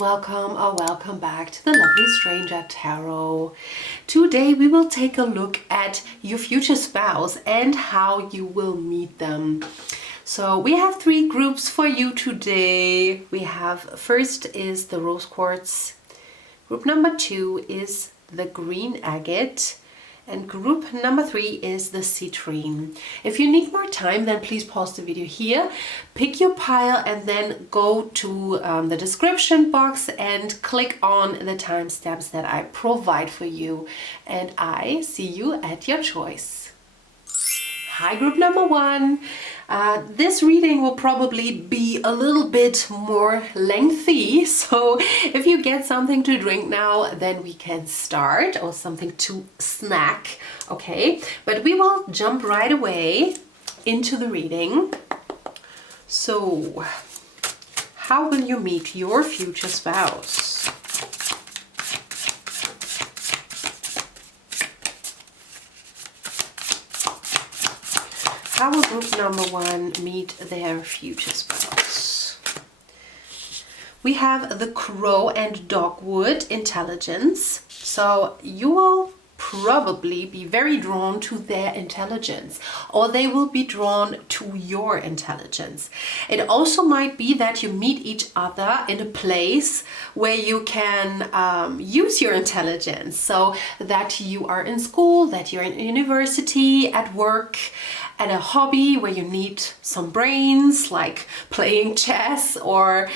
welcome or welcome back to the Lovely Stranger Tarot. Today we will take a look at your future spouse and how you will meet them. So we have three groups for you today. We have, first is the rose quartz, group number 2 is the green agate, and group number 3 is the citrine. If you need more time, then please pause the video here, pick your pile, and then go to the description box and click on the timestamps that I provide for you. And I see you at your choice. Hi, group number 1. This reading will probably be a little bit more lengthy, so if you get something to drink now, then we can start, or something to snack, okay? But we will jump right away into the reading. So, how will you meet your future spouse? How will group number 1 meet their future spouse? We have the crow and dogwood intelligence. So you will probably be very drawn to their intelligence, or they will be drawn to your intelligence. It also might be that you meet each other in a place where you can use your intelligence, so that you are in school, that you're in university, at work, at a hobby where you need some brains, like playing chess or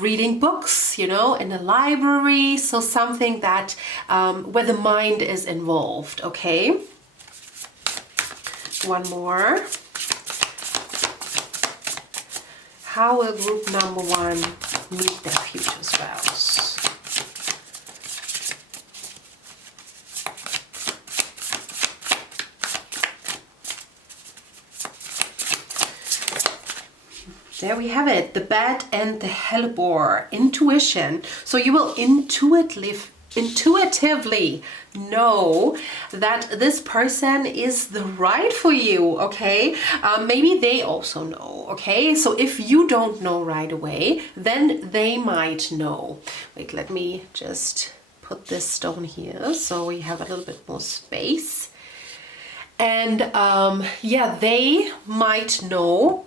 reading books, you know, in a library. So something that where the mind is involved, okay? One more. How will group number 1 meet their future spouse? There we have it, the bat and the hellebore, intuition. So you will intuitively know that this person is the right for you, okay? Maybe they also know, okay? So if you don't know right away, then they might know. Wait, let me just put this stone here so we have a little bit more space. And yeah, they might know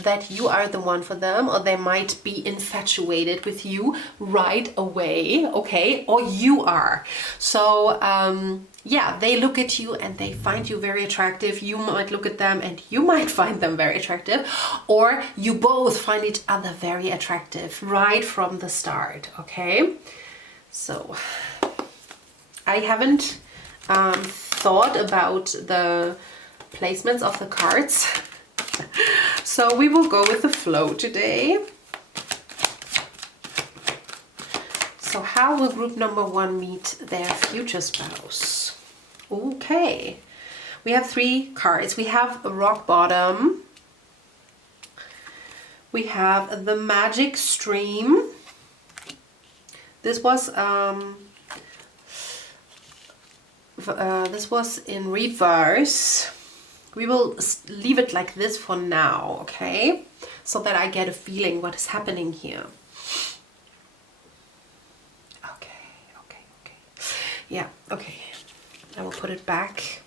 that you are the one for them, or they might be infatuated with you right away, okay? Or you are. So yeah, they look at you and they find you very attractive. You might look at them and you might find them very attractive, or you both find each other very attractive right from the start, okay? So I haven't thought about the placements of the cards. So we will go with the flow today. So how will group number 1 meet their future spouse? Okay, we have 3 cards. We have a rock bottom. We have the magic stream. This was in reverse. We will leave it like this for now, okay? So that I get a feeling what is happening here. Okay. Yeah, okay. I will put it back.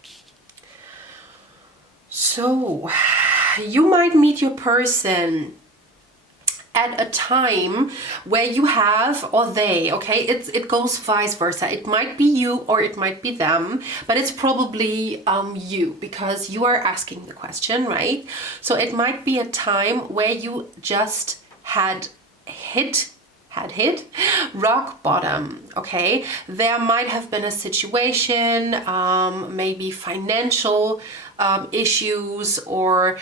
So, you might meet your person at a time where you have, or they, okay, it goes vice versa. It might be you or it might be them, but it's probably you, because you are asking the question, right? So it might be a time where you just had hit rock bottom, okay? There might have been a situation, maybe financial issues, or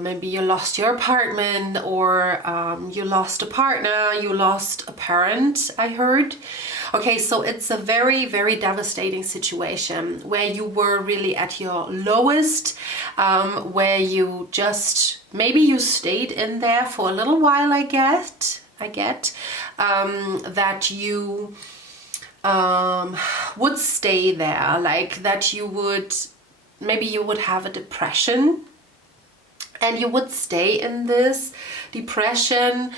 maybe you lost your apartment, or you lost a partner, you lost a parent, I heard. Okay, so it's a very, very devastating situation where you were really at your lowest, where you just, maybe you stayed in there for a little while, I get that you would stay there, like that you would, maybe you would have a depression and you would stay in this depression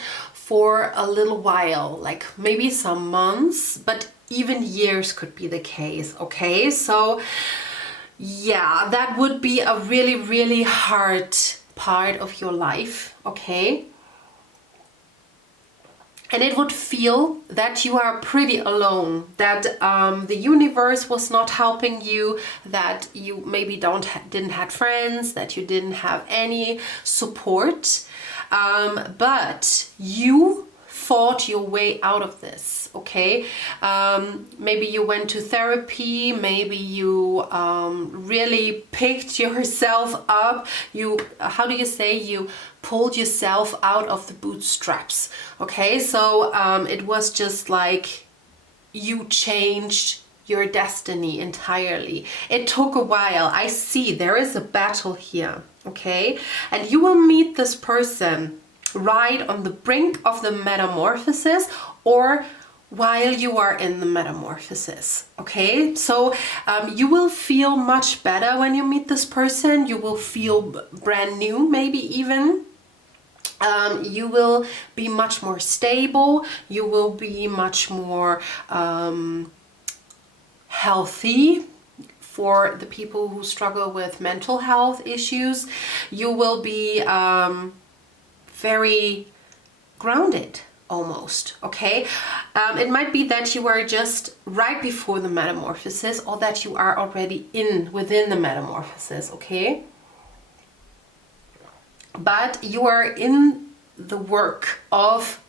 for a little while, like maybe some months, but even years could be the case, okay? So yeah, that would be a really, really hard part of your life, okay? And it would feel that you are pretty alone, that the universe was not helping you, that you maybe didn't have friends, that you didn't have any support, but you fought your way out of this, okay? Maybe you went to therapy, maybe you really picked yourself up, you, how do you say, you pulled yourself out of the bootstraps, okay? So it was just like you changed your destiny entirely. It took a while. I see there is a battle here, okay? And you will meet this person right on the brink of the metamorphosis or while you are in the metamorphosis, okay? So you will feel much better when you meet this person. You will feel brand new, maybe even. You will be much more stable. You will be much more healthy. For the people who struggle with mental health issues, you will be very grounded almost, okay? It might be that you are just right before the metamorphosis or that you are already within the metamorphosis, okay? But you are in the work of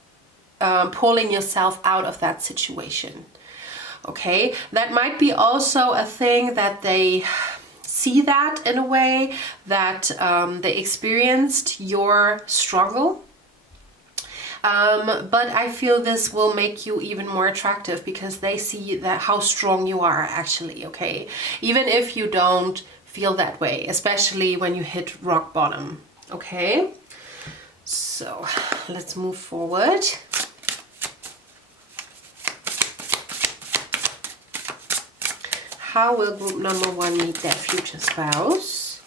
pulling yourself out of that situation, okay? That might be also a thing that they see that in a way that they experienced your struggle. But I feel this will make you even more attractive because they see that how strong you are actually, okay? Even if you don't feel that way, especially when you hit rock bottom, okay? So let's move forward. How will group number 1 meet their future spouse?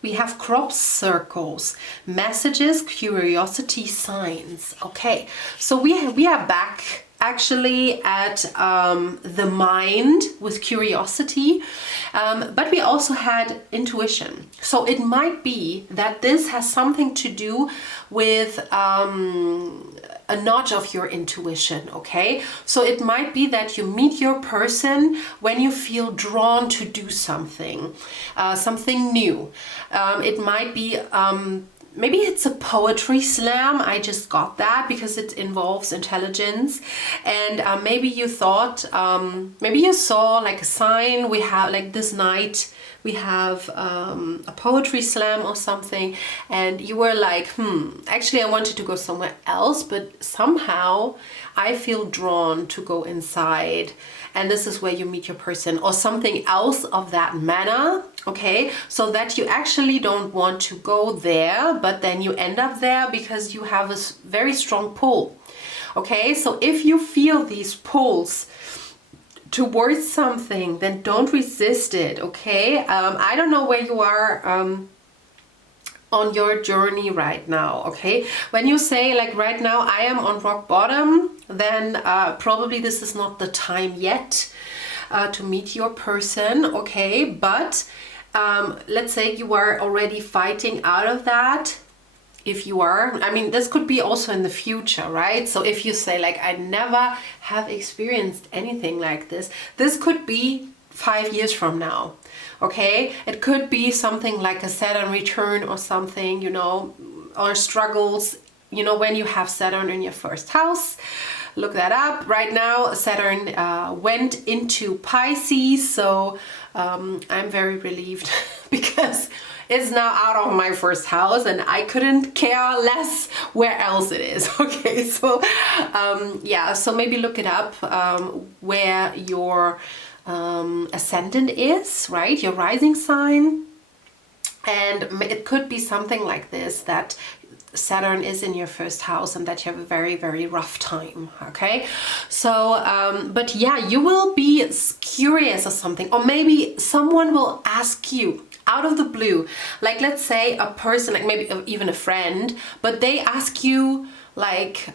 We have crop circles, messages, curiosity, signs. Okay, so we are back actually at the mind with curiosity, but we also had intuition. So it might be that this has something to do with a nudge of your intuition, okay? So it might be that you meet your person when you feel drawn to do something, something new. It might be maybe it's a poetry slam. I just got that because it involves intelligence. And maybe you thought, maybe you saw like a sign, we have like this night, we have a poetry slam or something. And you were like, actually I wanted to go somewhere else, but somehow I feel drawn to go inside. And this is where you meet your person or something else of that manner, okay? So that you actually don't want to go there, but then you end up there because you have a very strong pull, okay? So if you feel these pulls towards something, then don't resist it, okay? I don't know where you are on your journey right now, okay? When you say like right now I am on rock bottom, then probably this is not the time yet to meet your person, okay? But let's say you are already fighting out of that. If you are, I mean, this could be also in the future, right? So if you say like, I never have experienced anything like this, this could be 5 years from now, okay? It could be something like a Saturn return or something, you know, or struggles, you know, when you have Saturn in your first house. Look that up. Right now, Saturn went into Pisces, so I'm very relieved because it's now out of my first house and I couldn't care less where else it is, okay? So, yeah, so maybe look it up where your ascendant is, right? Your rising sign. And it could be something like this, that Saturn is in your first house and that you have a very, very rough time, okay? So, but yeah, you will be curious or something, or maybe someone will ask you out of the blue, like let's say a person, like maybe even a friend, but they ask you like,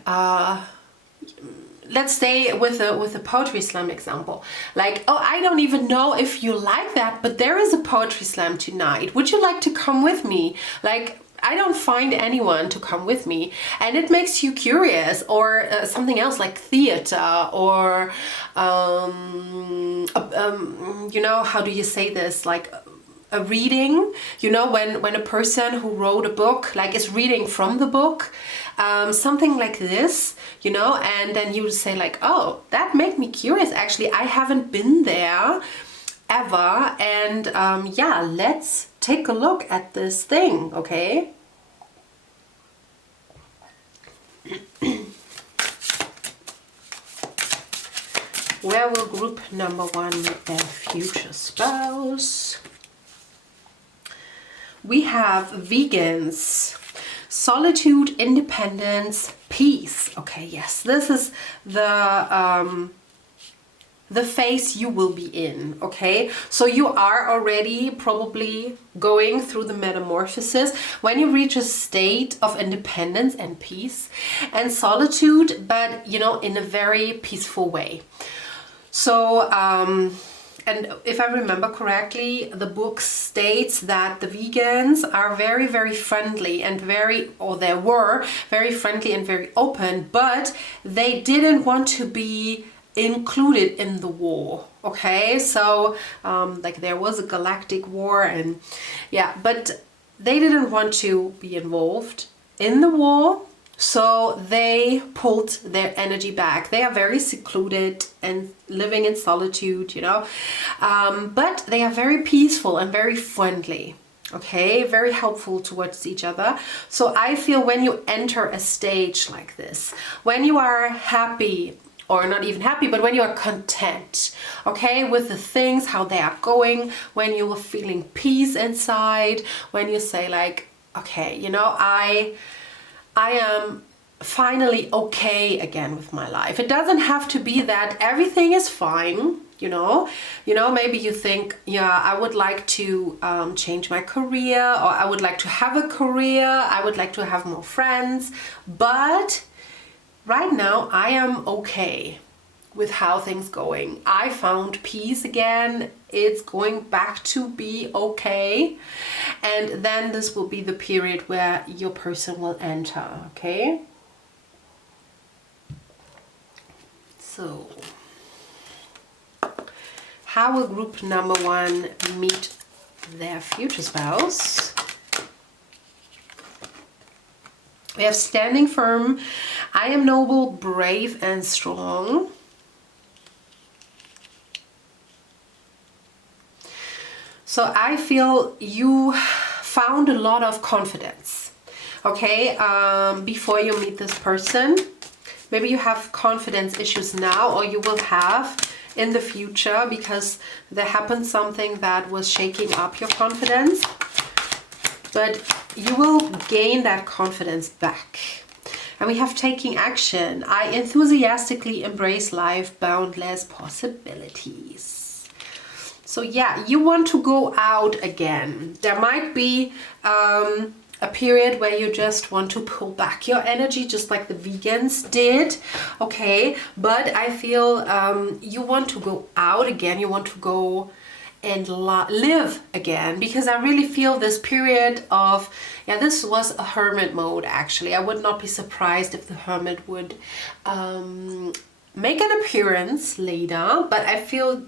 let's stay with a poetry slam example. Like, oh, I don't even know if you like that, but there is a poetry slam tonight. Would you like to come with me? Like, I don't find anyone to come with me, and it makes you curious. Or something else like theater, or you know, how do you say this? Like a reading, you know, when a person who wrote a book like is reading from the book, something like this, you know, and then you say like, oh, that made me curious. Actually, I haven't been there ever, and yeah, let's take a look at this thing, okay? Where will group number 1 meet their future spouse? We have vegans, solitude, independence, peace. Okay, yes, this is the phase you will be in, okay? So you are already probably going through the metamorphosis when you reach a state of independence and peace and solitude, but you know, in a very peaceful way. So, and if I remember correctly, the book states that the vegans are very, very friendly and they were very friendly and very open, but they didn't want to be included in the war, okay? So like there was a galactic war, and yeah, but they didn't want to be involved in the war, so they pulled their energy back. They are very secluded and living in solitude, you know, but they are very peaceful and very friendly, okay, very helpful towards each other. So I feel when you enter a stage like this, when you are happy, or not even happy, but when you are content, okay, with the things, how they are going, when you are feeling peace inside, when you say like, okay, you know, I am finally okay again with my life. It doesn't have to be that everything is fine, you know, maybe you think, yeah, I would like to change my career, or I would like to have a career, I would like to have more friends, but right now I am okay with how things going. I found peace again. It's going back to be okay. And then this will be the period where your person will enter, okay? So, how will group number 1 meet their future spouse? We have standing firm. I am noble, brave, and strong. So I feel you found a lot of confidence, okay, before you meet this person. Maybe you have confidence issues now, or you will have in the future, because there happened something that was shaking up your confidence. But you will gain that confidence back. And we have taking action. I enthusiastically embrace life, boundless possibilities. So yeah, you want to go out again. There might be a period where you just want to pull back your energy, just like the vegans did, okay? But I feel you want to go out again. You want to go and live again, because I really feel this period of, yeah, this was a hermit mode actually. I would not be surprised if the hermit would make an appearance later, but I feel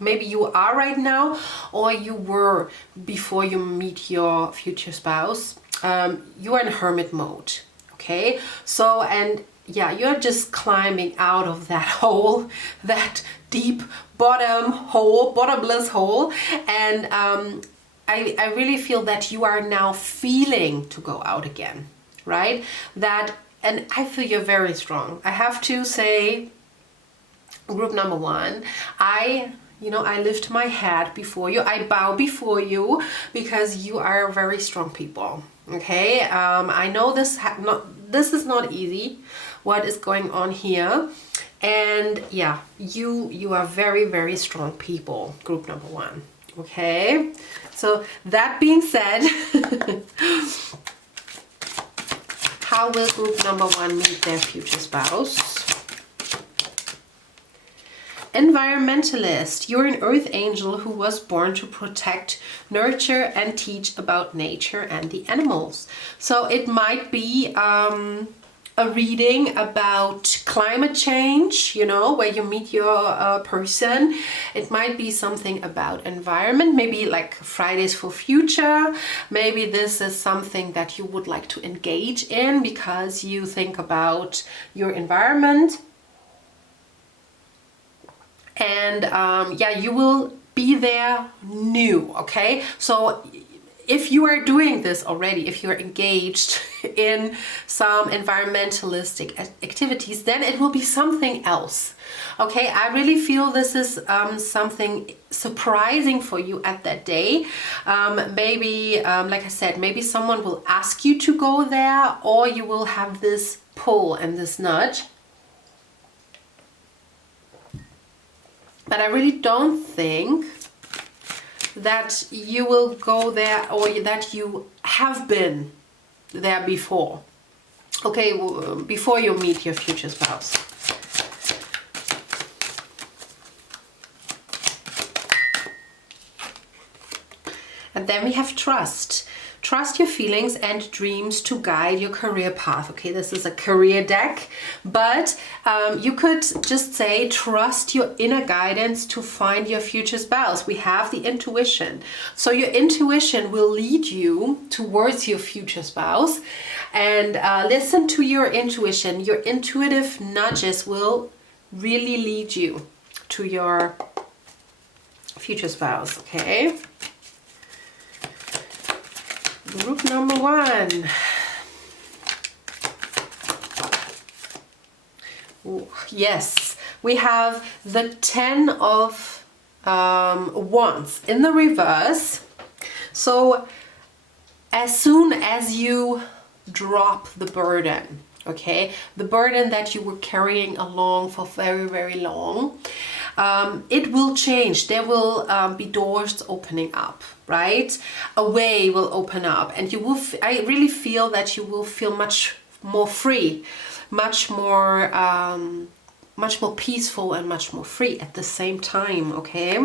maybe you are right now, or you were before you meet your future spouse. You are in hermit mode, okay? So, and yeah, you're just climbing out of that hole, that deep bottomless hole, and I really feel that you are now feeling to go out again, right? And I feel you're very strong. I have to say, group number 1, I you know, I lift my head before you, I bow before you, because you are very strong people. Okay, I know this is not easy, what is going on here. And yeah, you are very, very strong people, group number one. Okay, so that being said, how will group number one meet their future spouse? Environmentalist, you're an earth angel who was born to protect, nurture, and teach about nature and the animals. So it might be a reading about climate change, you know, where you meet your person. It might be something about environment, maybe like Fridays for Future. Maybe this is something that you would like to engage in because you think about your environment. And yeah, you will be there new, okay? So if you are doing this already, if you're engaged in some environmentalistic activities, then it will be something else. Okay, I really feel this is something surprising for you at that day. Maybe, like I said, maybe someone will ask you to go there, or you will have this pull and this nudge. But I really don't think that you will go there, or that you have been there before. Okay, before you meet your future spouse. And then we have trust. Trust your feelings and dreams to guide your career path. Okay, this is a career deck, but you could just say trust your inner guidance to find your future spouse. We have the intuition. So your intuition will lead you towards your future spouse, and listen to your intuition. Your intuitive nudges will really lead you to your future spouse, okay? Group number one. Ooh, yes, we have the 10 of Wands in the reverse. So as soon as you drop the burden, okay, the burden that you were carrying along for very, very long, it will change. There will be doors opening up, right? A way will open up, and you will, I really feel that you will feel much more free, much more peaceful, and much more free at the same time, okay?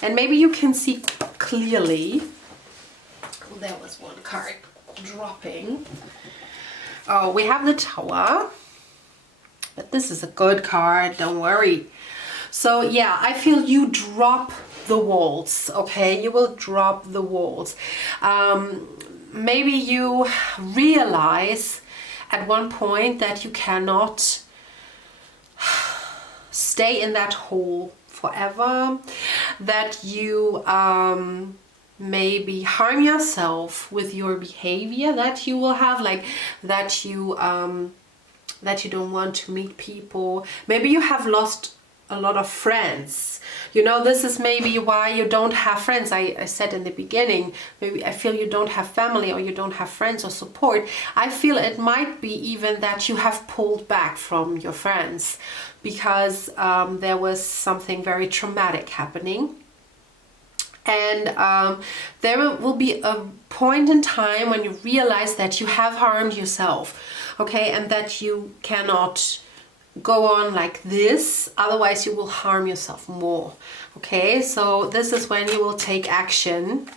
And maybe you can see clearly. Oh, there was one card dropping. Oh, we have the Tower. But this is a good card, don't worry. So yeah, I feel you drop the walls, okay? You will drop the walls. Maybe you realize at one point that you cannot stay in that hole forever, that you maybe harm yourself with your behavior that you will have, like that you don't want to meet people. Maybe you have lost a lot of friends. You know, this is maybe why you don't have friends. I said in the beginning, maybe I feel you don't have family, or you don't have friends or support. I feel it might be even that you have pulled back from your friends because there was something very traumatic happening. And there will be a point in time when you realize that you have harmed yourself, okay, and that you cannot go on like this, otherwise you will harm yourself more, okay? So this is when you will take action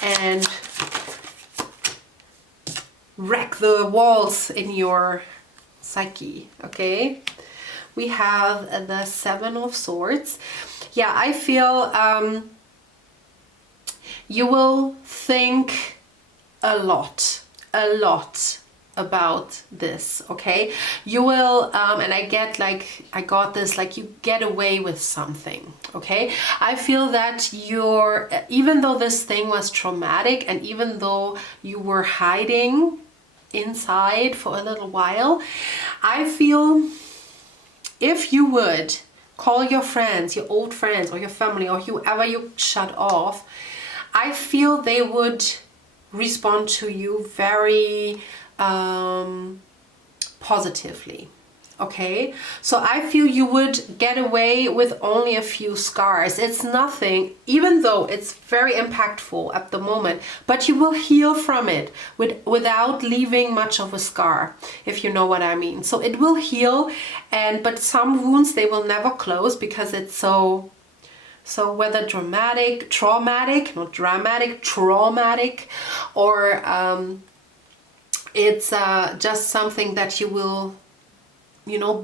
and wreck the walls in your psyche, okay? We have the 7 of Swords. Yeah, I feel you will think a lot about this, okay? You will, and I got this, like you get away with something, okay? I feel that even though this thing was traumatic, and even though you were hiding inside for a little while, I feel if you would call your friends, your old friends or your family or whoever you shut off, I feel they would respond to you very positively. Okay, so I feel you would get away with only a few scars. It's nothing, even though it's very impactful at the moment, but you will heal from it without leaving much of a scar, if you know what I mean. So it will heal, but some wounds, they will never close because it's so whether traumatic, or it's just something that you will, you know,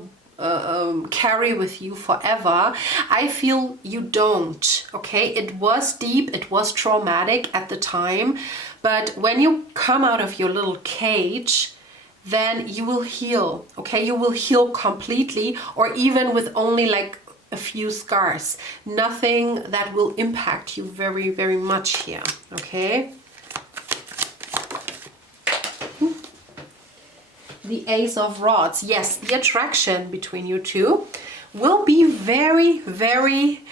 carry with you forever. I feel you don't. Okay, it was deep, it was traumatic at the time, but when you come out of your little cage, then you will heal. Okay, you will heal completely, or even with only like a few scars. Nothing that will impact you very, very much here. Okay. The Ace of Rods. Yes, the attraction between you two will be very, very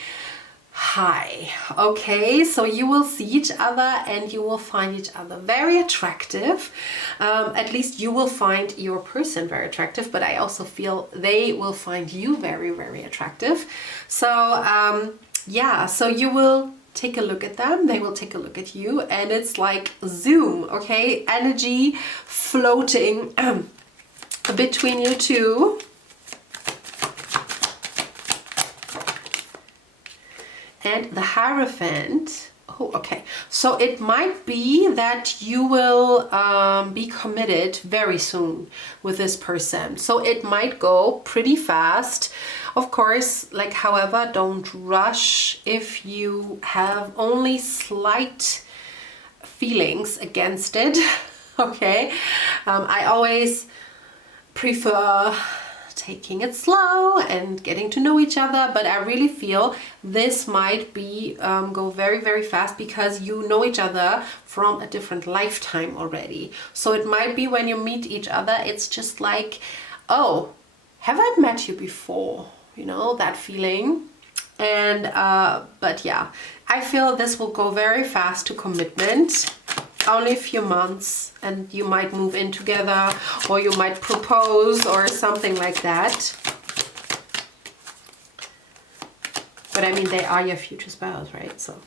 high. Okay, so you will see each other and you will find each other very attractive. At least you will find your person very attractive, but I also feel they will find you very, very attractive. So yeah, so you will take a look at them, they will take a look at you, and it's like zoom. Okay, energy floating between you two. And the Hierophant. Oh, okay. So it might be that you will be committed very soon with this person. So it might go pretty fast. Of course, like, however, don't rush if you have only slight feelings against it. Okay. I always prefer taking it slow and getting to know each other, but I really feel this might be go very, very fast because you know each other from a different lifetime already. So it might be when you meet each other, it's just like, oh, have I met you before? You know, that feeling. And but yeah, I feel this will go very fast to commitment. Only a few months, and you might move in together, or you might propose or something like that. But I mean, they are your future spouse, right? So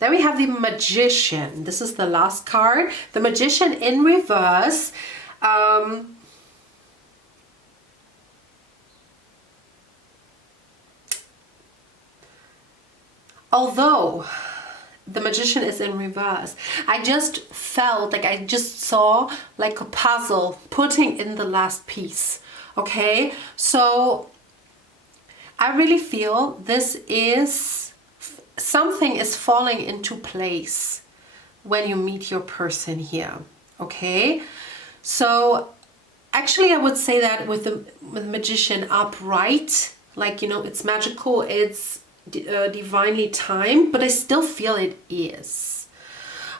then we have the Magician. This is the last card. The Magician in reverse. Although the Magician is in reverse, I just felt like I just saw like a puzzle putting in the last piece. Okay, so I really feel this is something is falling into place when you meet your person here. Okay, so actually I would say that with the Magician upright, like, you know, it's magical, it's divinely timed, but I still feel it is.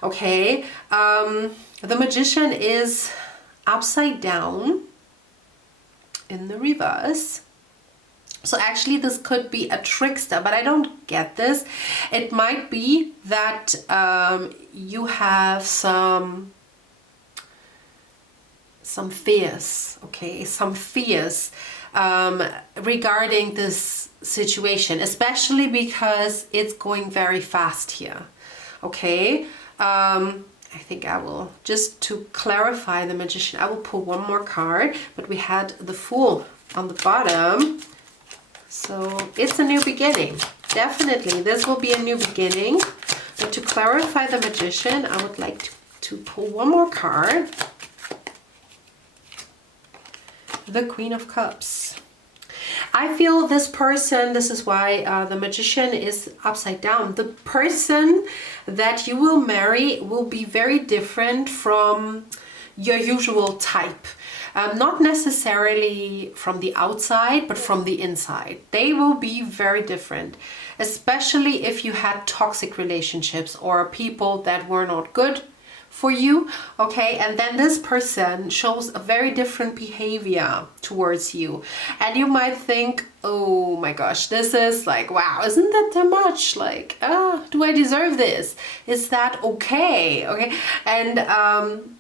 Okay, the Magician is upside down in the reverse. So actually this could be a trickster, but I don't get this. It might be that you have some fears, okay, some fears regarding this situation, especially because it's going very fast here. Okay, I think I will, just to clarify the Magician, I will pull one more card, but we had the Fool on the bottom. So it's a new beginning. Definitely, this will be a new beginning. But to clarify the Magician, I would like to pull one more card. The Queen of Cups. I feel this person, this is why the Magician is upside down. The person that you will marry will be very different from your usual type. Not necessarily from the outside, but from the inside. They will be very different, especially if you had toxic relationships or people that were not good for you, okay? And then this person shows a very different behavior towards you. And you might think, oh my gosh, this is like, wow, isn't that too much? Like, do I deserve this? Is that okay? Okay. And,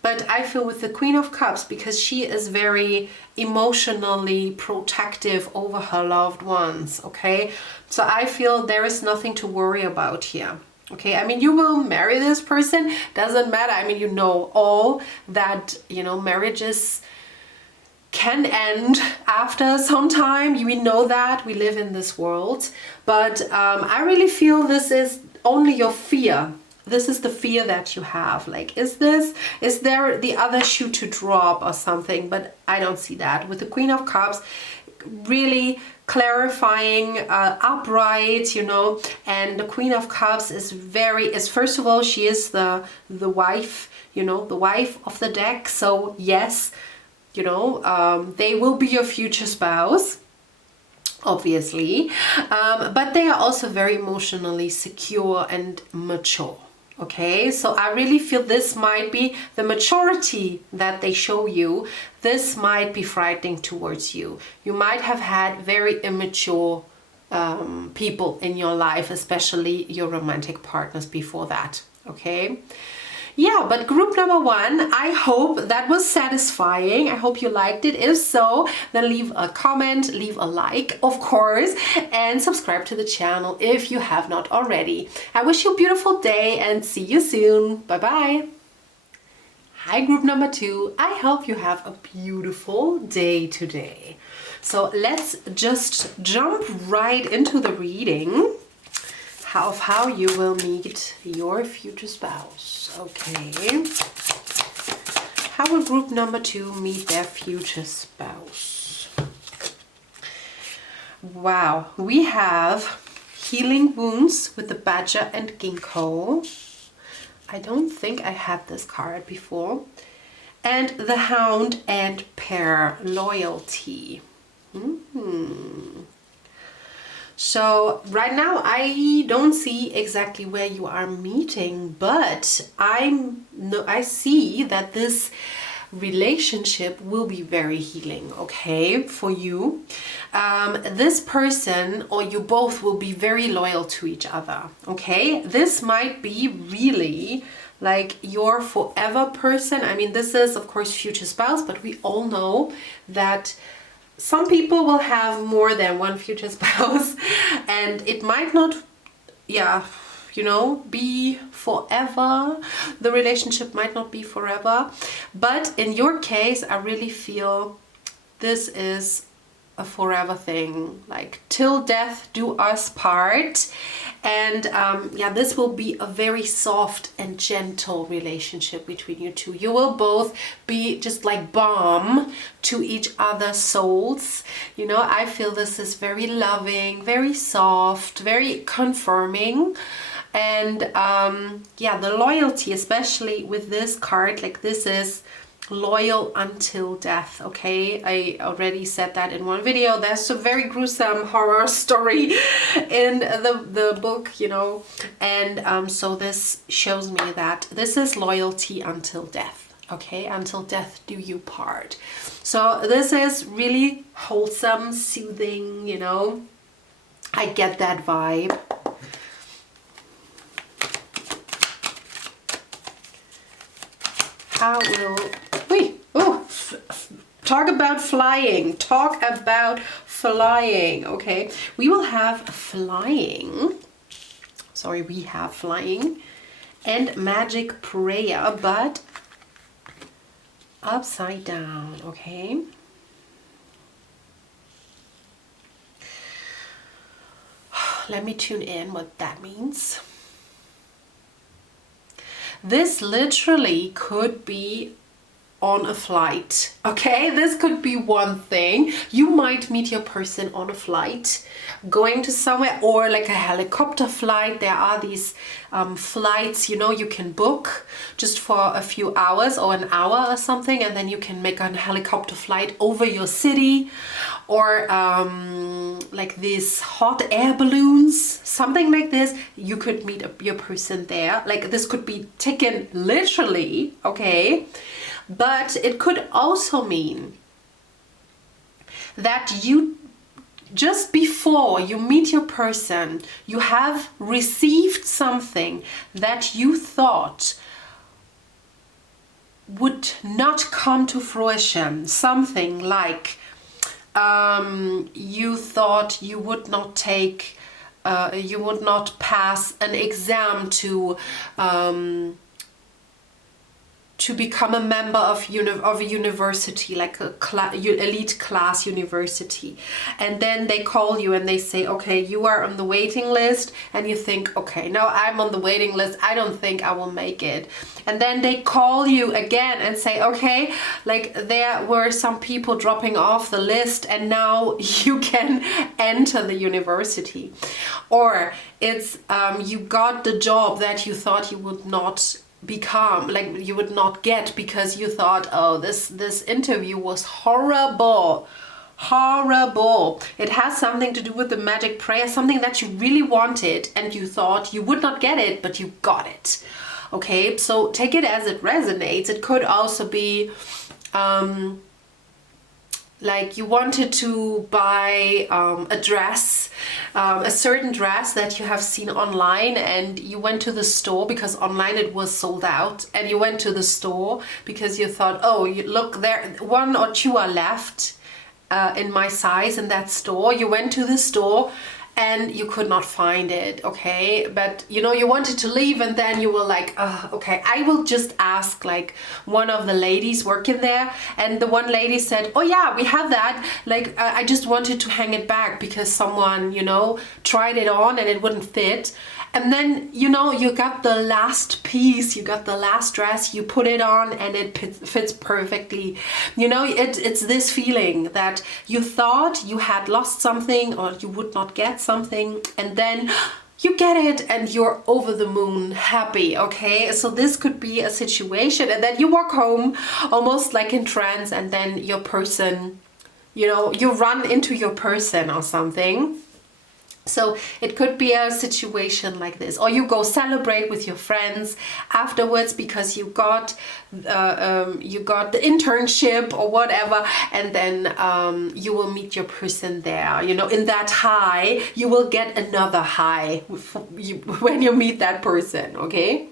but I feel with the Queen of Cups, because she is very emotionally protective over her loved ones, okay? So I feel there is nothing to worry about here. Okay, I mean, you will marry this person, doesn't matter. I mean, you know all that, you know, marriages can end after some time. We know that, we live in this world. But I really feel this is only your fear. This is the fear that you have. Like, is there the other shoe to drop or something? But I don't see that. With the Queen of Cups, really clarifying, upright, you know, and the Queen of Cups is first of all, she is the wife, you know, the wife of the deck. So yes, you know, they will be your future spouse, obviously, but they are also very emotionally secure and mature. Okay, so I really feel this might be the maturity that they show you. This might be frightening towards you. You might have had very immature people in your life, especially your romantic partners before that. Okay. Yeah, but group number 1, I hope that was satisfying. I hope you liked it. If so, then leave a comment, leave a like, of course, and subscribe to the channel if you have not already. I wish you a beautiful day and see you soon. Bye-bye. Hi, group number 2. I hope you have a beautiful day today. So let's just jump right into the reading of how you will meet your future spouse. Okay. How will group number 2 meet their future spouse? Wow, we have healing wounds with the badger and ginkgo. I don't think I had this card before. And the hound and pear, loyalty. So right now I don't see exactly where you are meeting, but I see that this relationship will be very healing, okay, for you. This person or you both will be very loyal to each other, okay? This might be really like your forever person. I mean, this is of course future spouse, but we all know that some people will have more than one future spouse and it might not, yeah, you know, be forever. The relationship might not be forever, but in your case, I really feel this is a forever thing, like till death do us part. And yeah, this will be a very soft and gentle relationship between you two. You will both be just like balm to each other's souls. You know, I feel this is very loving, very soft, very confirming. And yeah, the loyalty, especially with this card, like this is loyal until death. Okay, I already said that in one video. There's a very gruesome horror story in the book, you know, and so this shows me that this is loyalty until death. Okay, until death do you part. So this is really wholesome, soothing, you know. I get that vibe. How will talk about flying. Talk about flying. Okay, we will have flying. Sorry, we have flying and magic prayer, but upside down. Okay. Let me tune in what that means. This literally could be on a flight. Okay, this could be one thing. You might meet your person on a flight going to somewhere, or like a helicopter flight. There are these flights, you know, you can book just for a few hours or an hour or something, and then you can make a helicopter flight over your city, or like these hot air balloons, something like this. You could meet your person there. Like this could be taken literally, okay? But it could also mean that you, just before you meet your person, you have received something that you thought would not come to fruition. Something like you thought you would not take, you would not pass an exam to become a member of a university, like a elite class university. And then they call you and they say, okay, you are on the waiting list. And you think, okay, now I'm on the waiting list, I don't think I will make it. And then they call you again and say, okay, like there were some people dropping off the list and now you can enter the university. Or it's you got the job that you thought you would not become, like you would not get, because you thought, oh, this interview was horrible. It has something to do with the magic prayer, something that you really wanted and you thought you would not get it, but you got it. Okay, so take it as it resonates. It could also be like you wanted to buy a dress, a certain dress that you have seen online, and you went to the store because online it was sold out, and you went to the store because you thought, oh, you look, there 1 or 2 are left in my size in that store. You went to the store and you could not find it, okay? But you know, you wanted to leave, and then you were like, oh, okay, I will just ask like one of the ladies working there. And the one lady said, oh yeah, we have that. Like I just wanted to hang it back because someone, you know, tried it on and it wouldn't fit. And then, you know, you got the last piece, you got the last dress, you put it on and it fits perfectly. You know, it's this feeling that you thought you had lost something or you would not get something, and then you get it and you're over the moon happy, okay? So this could be a situation, and then you walk home almost like in trance, and then your person, you know, you run into your person or something. So it could be a situation like this, or you go celebrate with your friends afterwards because you got the internship or whatever, and then you will meet your person there. You know, in that high, you will get another high when you meet that person. Okay.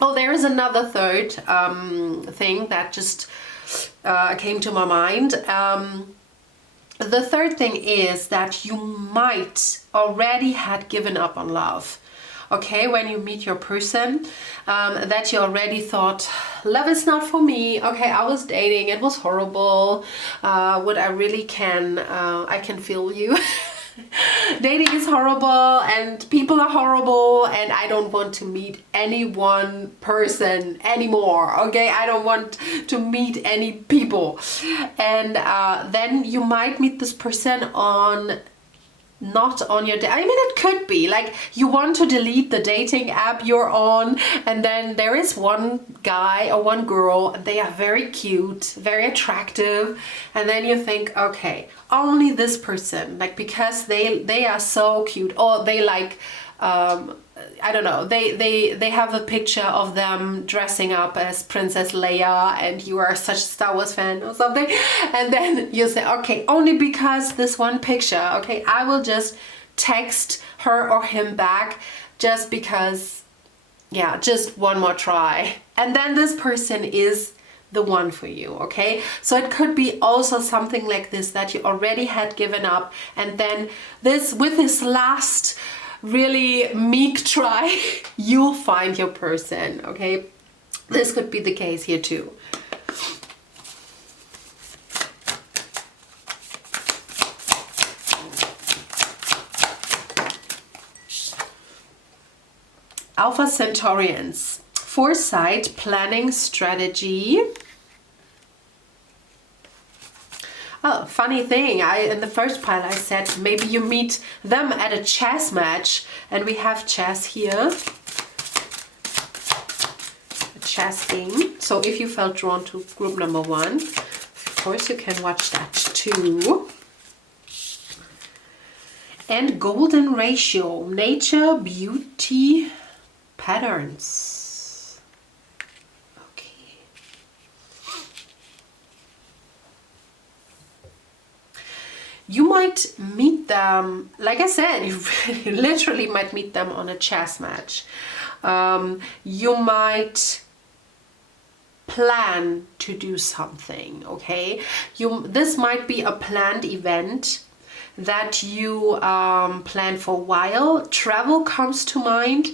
Oh, there is another third thing that just came to my mind. The third thing is that you might already had given up on love. Okay, when you meet your person, that you already thought, love is not for me. Okay, I was dating, it was horrible. What I really can, I can feel you. Dating is horrible and people are horrible, and I don't want to meet any one person anymore. Okay, I don't want to meet any people. And then you might meet this person on, not on your I mean, it could be like you want to delete the dating app you're on, and then there is one guy or one girl, and they are very cute, very attractive, and then you think, okay, only this person, like because they are so cute, or they like I don't know, they have a picture of them dressing up as Princess Leia, and you are such a Star Wars fan or something, and then you say, okay, only because this one picture, okay, I will just text her or him back just because, yeah, just one more try. And then this person is the one for you, okay? So it could be also something like this, that you already had given up, and then this, with this last really meek try, you'll find your person, okay? This could be the case here too. Alpha Centaurians, foresight, planning, strategy. Oh, funny thing, in the first pile I said maybe you meet them at a chess match, and we have chess here. A chess game. So if you felt drawn to group number 1, of course you can watch that too. And golden ratio, nature, beauty, patterns. You might meet them, like I said, you literally might meet them on a chess match. You might plan to do something, okay? This might be a planned event that you plan for a while. Travel comes to mind,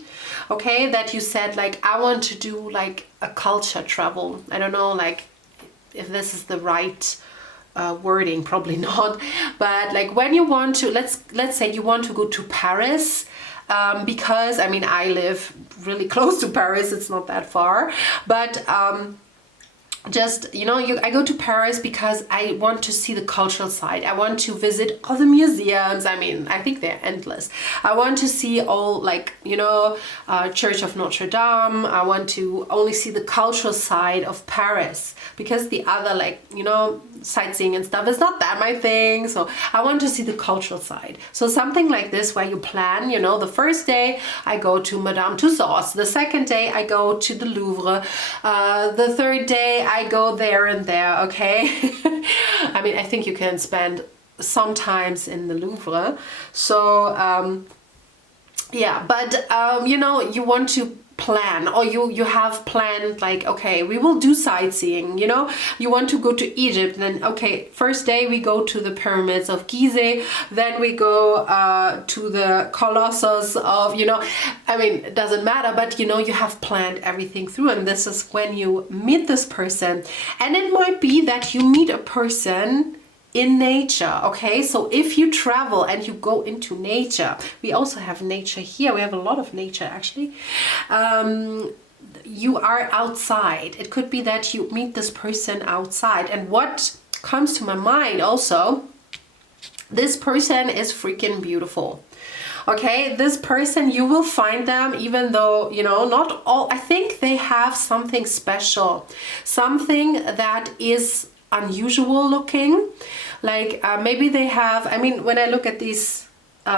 okay? That you said, like, I want to do like a culture travel. I don't know, like, if this is the right wording, probably not, but like when you want to, let's say you want to go to Paris, because I mean I live really close to Paris, it's not that far, but just, you know, I go to Paris because I want to see the cultural side. I want to visit all the museums. I mean, I think they're endless. I want to see all, like, you know, Church of Notre Dame. I want to only see the cultural side of Paris, because the other, like, you know, sightseeing and stuff is not that my thing. So I want to see the cultural side. So something like this, where you plan, you know, the first day I go to Madame Tussauds, the second day I go to the Louvre, the third day I go there and there, okay? I mean, I think you can spend some times in the Louvre. So yeah, but you know, you want to plan, or you have planned, like, okay, we will do sightseeing, you know, you want to go to Egypt, then okay, first day we go to the pyramids of Gizeh, then we go to the Colossus of, you know, I mean, it doesn't matter, but you know, you have planned everything through, and this is when you meet this person. And it might be that you meet a person in nature, okay? So if you travel and you go into nature, we also have nature here, we have a lot of nature actually. You are outside. It could be that you meet this person outside, and what comes to my mind also, this person is freaking beautiful. Okay, this person, you will find them, even though, you know, not all, I think they have something special, something that is unusual looking, like maybe they have, I mean, when I look at these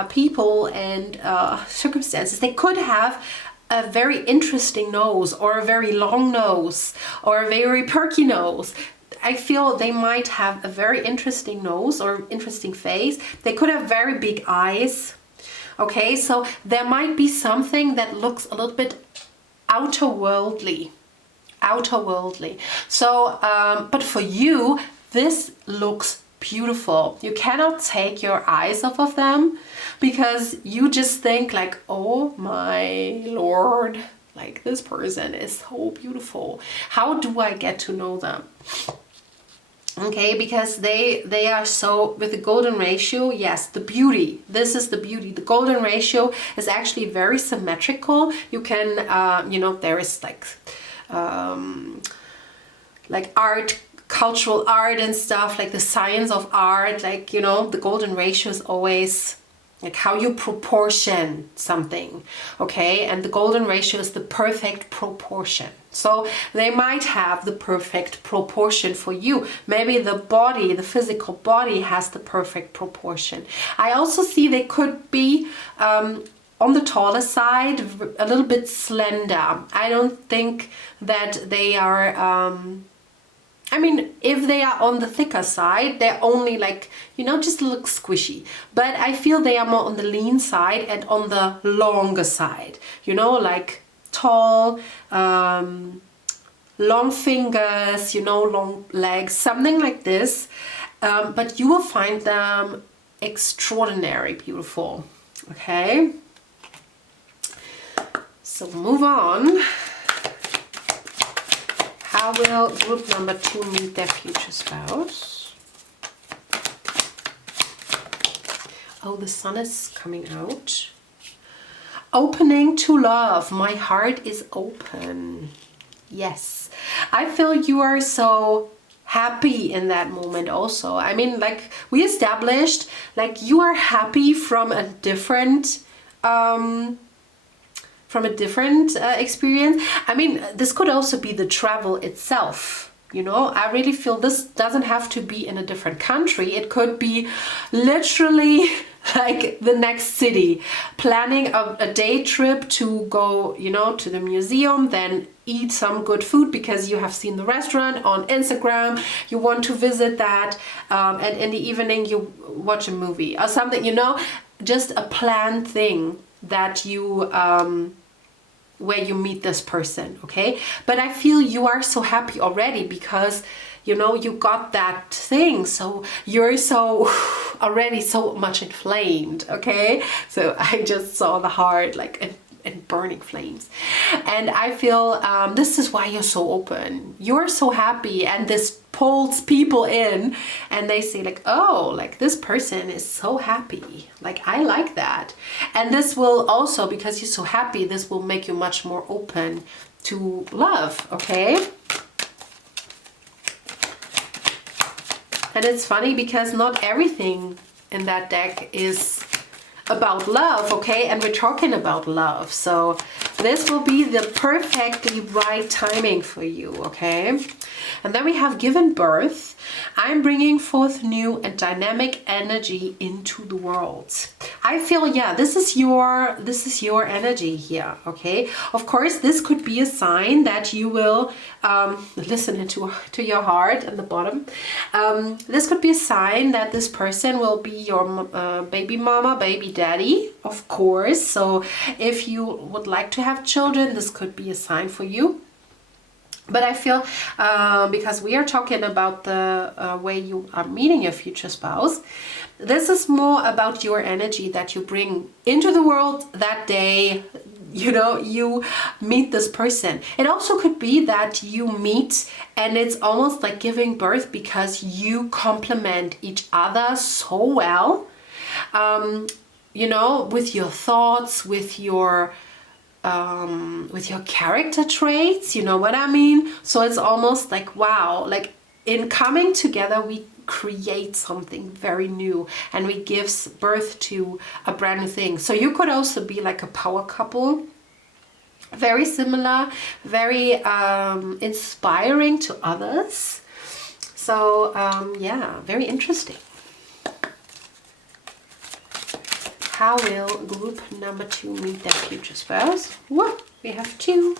people and circumstances, they could have a very interesting nose, or a very long nose, or a very perky nose. I feel they might have a very interesting nose or interesting face. They could have very big eyes. Okay, so there might be something that looks a little bit outerworldly. So but for you, this looks beautiful. You cannot take your eyes off of them, because you just think like, oh my lord, like, this person is so beautiful. How do I get to know them? Okay, because they are so, with the golden ratio, yes, the beauty, this is the beauty. The golden ratio is actually very symmetrical. You can, you know, there is like art, cultural art and stuff, like the science of art, like, you know, the golden ratio is always like how you proportion something, okay? And the golden ratio is the perfect proportion. So they might have the perfect proportion for you. Maybe the body, the physical body, has the perfect proportion. I also see they could be on the taller side, a little bit slender. I don't think that they are I mean, if they are on the thicker side, they're only like, you know, just look squishy. But I feel they are more on the lean side and on the longer side, you know, like tall, long fingers, you know, long legs, something like this. But you will find them extraordinary beautiful, okay? So move on. How will group number 2 meet their future spouse? Oh, the sun is coming out. opening to love. My heart is open. Yes, I feel you are so happy in that moment also. I mean, like we established, like you are happy from a different experience. I mean, this could also be the travel itself. You know, I really feel this doesn't have to be in a different country. It could be literally like the next city, planning a day trip to go, you know, to the museum, then eat some good food because you have seen the restaurant on Instagram, you want to visit that, and in the evening you watch a movie or something, you know, just a planned thing that you where you meet this person, okay? But I feel you are so happy already because, you know, you got that thing, so you're so already so much inflamed, okay? So I just saw the heart like in burning flames, and I feel this is why you're so open. You're so happy, and this pulls people in, and they say like, oh, like this person is so happy, like I like that. And this will also, because you're so happy, this will make you much more open to love, okay? And it's funny because not everything in that deck is about love, okay? And we're talking about love, so this will be the perfectly right timing for you, okay? And then we have given birth. I'm bringing forth new and dynamic energy into the world. I feel, yeah, this is your energy here, okay? Of course, this could be a sign that you will listen to your heart at the bottom. This could be a sign that this person will be your baby mama, baby daddy, of course. So if you would like to have children, this could be a sign for you. But I feel, because we are talking about the way you are meeting your future spouse, this is more about your energy that you bring into the world that day, you know, you meet this person. It also could be that you meet and it's almost like giving birth because you complement each other so well, you know, with your thoughts, with your character traits, you know what I mean? So it's almost like, wow, like in coming together, we create something very new and we give birth to a brand new thing. So you could also be like a power couple, very similar, very inspiring to others. So yeah, very interesting. How will group number 2 meet their future spouse? What? We have 2.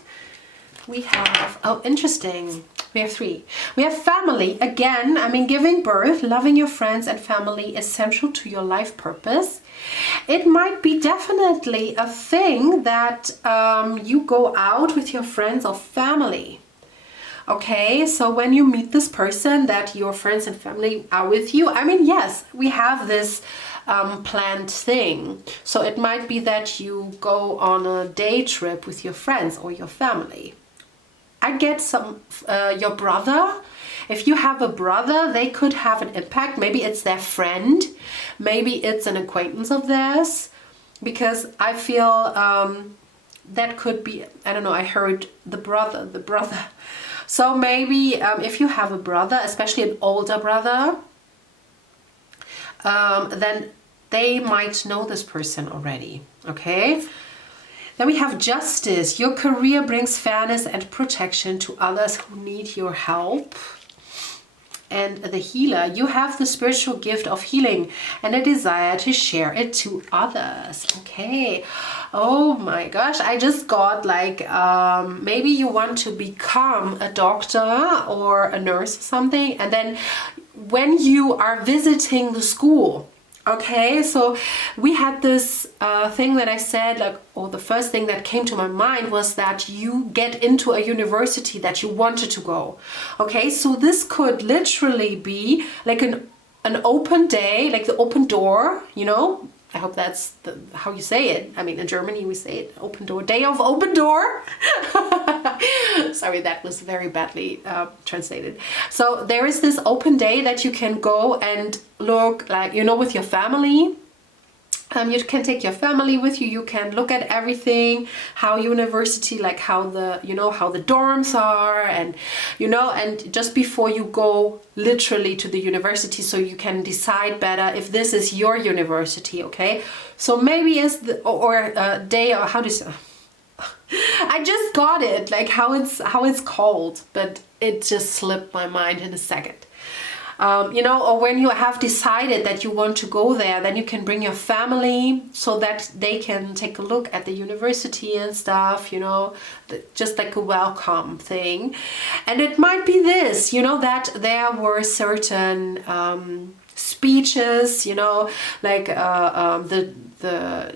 We have, oh, interesting. We have 3. We have family. Again, I mean, giving birth, loving your friends and family is central to your life purpose. It might be definitely a thing that you go out with your friends or family. Okay, so when you meet this person that your friends and family are with you, I mean, yes, we have this planned thing. So it might be that you go on a day trip with your friends or your family. I get some, your brother. If you have a brother, they could have an impact. Maybe it's their friend. Maybe it's an acquaintance of theirs. Because I feel that could be, I don't know, I heard the brother. So maybe if you have a brother, especially an older brother, then they might know this person already, okay? Then we have justice. Your career brings fairness and protection to others who need your help. And the healer, you have the spiritual gift of healing and a desire to share it to others. Okay. Oh my gosh, I just got like, maybe you want to become a doctor or a nurse or something, and then when you are visiting the school, okay, so we had this thing that I said, like, or the first thing that came to my mind was that you get into a university that you wanted to go. Okay, so this could literally be like an open day, like the open door, you know. I hope that's how you say it. I mean, in Germany we say it, open door, day of open door. Sorry, that was very badly translated. So there is this open day that you can go and look, like, you know, with your family. You can take your family with you. You can look at everything, how university, like how the, you know, how the dorms are, and, you know, and just before you go literally to the university, so you can decide better if this is your university, okay? So maybe it's the, or day, or how do you say, I just got it, like how it's called, but it just slipped my mind in a second. You know, or when you have decided that you want to go there, then you can bring your family so that they can take a look at the university and stuff, you know, just like a welcome thing. And it might be this, you know, that there were certain speeches, you know, like the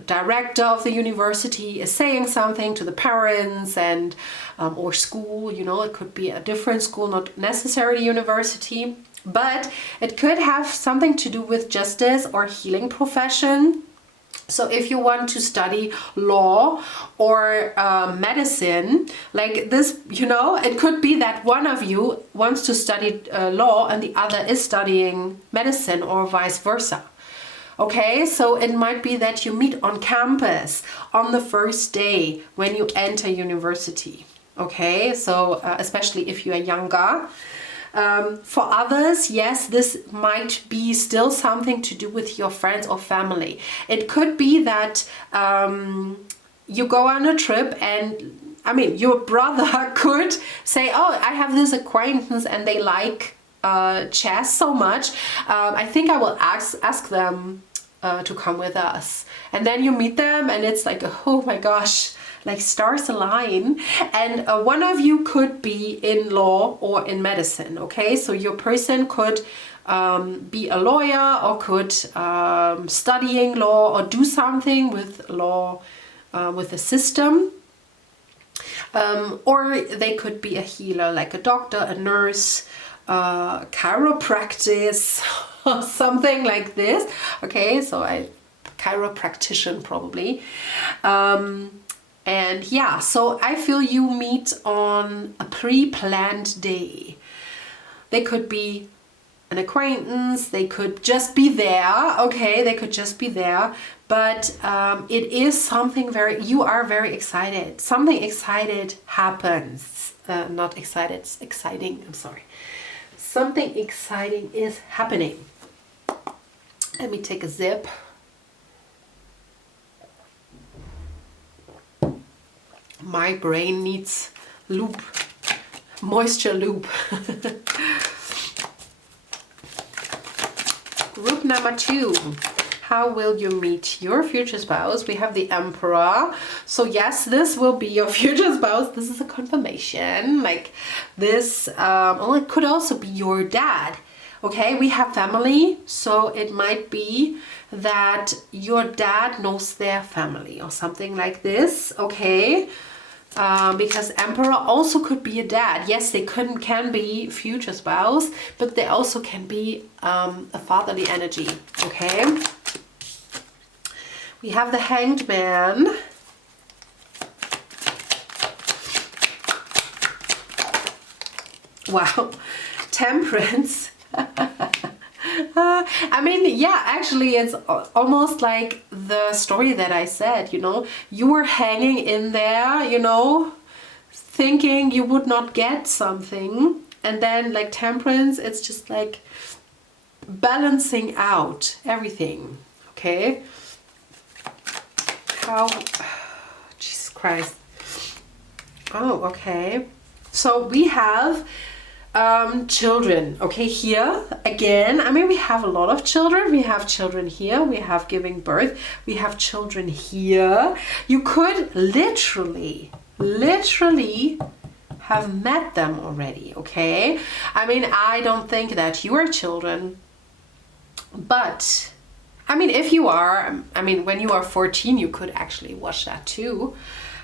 director of the university is saying something to the parents and or school, you know, it could be a different school, not necessarily university. But it could have something to do with justice or healing profession. So if you want to study law or medicine, like this, you know, it could be that one of you wants to study law and the other is studying medicine, or vice versa. Okay, so it might be that you meet on campus on the first day when you enter university. Okay, so especially if you are younger. For others, yes, this might be still something to do with your friends or family. It could be that you go on a trip and, I mean, your brother could say, oh, I have this acquaintance and they like chess so much. I think I will ask them to come with us. And then you meet them and it's like, oh my gosh, like stars align, and one of you could be in law or in medicine, okay? So your person could be a lawyer, or could studying law, or do something with law, with the system. Or they could be a healer, like a doctor, a nurse, chiropractic, or something like this. Okay, so chiropractician probably. And yeah, so I feel you meet on a pre-planned day. They could be an acquaintance, they could just be there, okay, they could just be there, but it is something you are very excited. Something excited happens. Not excited, exciting, I'm sorry. Something exciting is happening. Let me take a sip. My brain needs loop, moisture loop. Group number 2. How will you meet your future spouse? We have the Emperor. So yes, this will be your future spouse. This is a confirmation. Like this, well, it could also be your dad. Okay, we have family, so it might be that your dad knows their family or something like this, okay? Because Emperor also could be a dad. Yes, they can be future spouse, but they also can be a fatherly energy, okay? We have the Hanged Man. Wow, Temperance. I mean, yeah, actually it's almost like the story that I said, you know, you were hanging in there, you know, thinking you would not get something, and then like Temperance, it's just like balancing out everything, okay? How, Jesus Christ. Oh, okay. So we have children, okay, here again. I mean, we have a lot of children. We have children here, we have giving birth, we have children here. You could literally have met them already, okay? I mean, I don't think that you are children, but I mean, if you are, I mean, when you are 14, you could actually watch that too.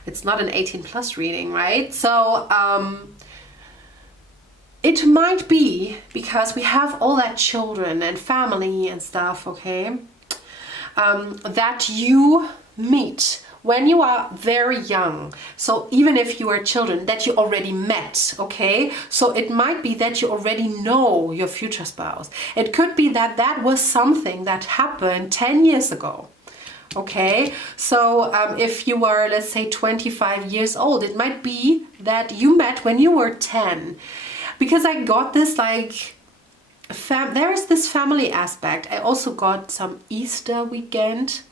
It's not an 18+ reading, right? So, it might be because we have all that children and family and stuff, okay, that you meet when you are very young. So even if you are children, that you already met, okay? So it might be that you already know your future spouse. It could be that that was something that happened 10 years ago. Okay, so if you were, let's say, 25 years old, it might be that you met when you were 10. Because I got this like, there is this family aspect. I also got some Easter weekend.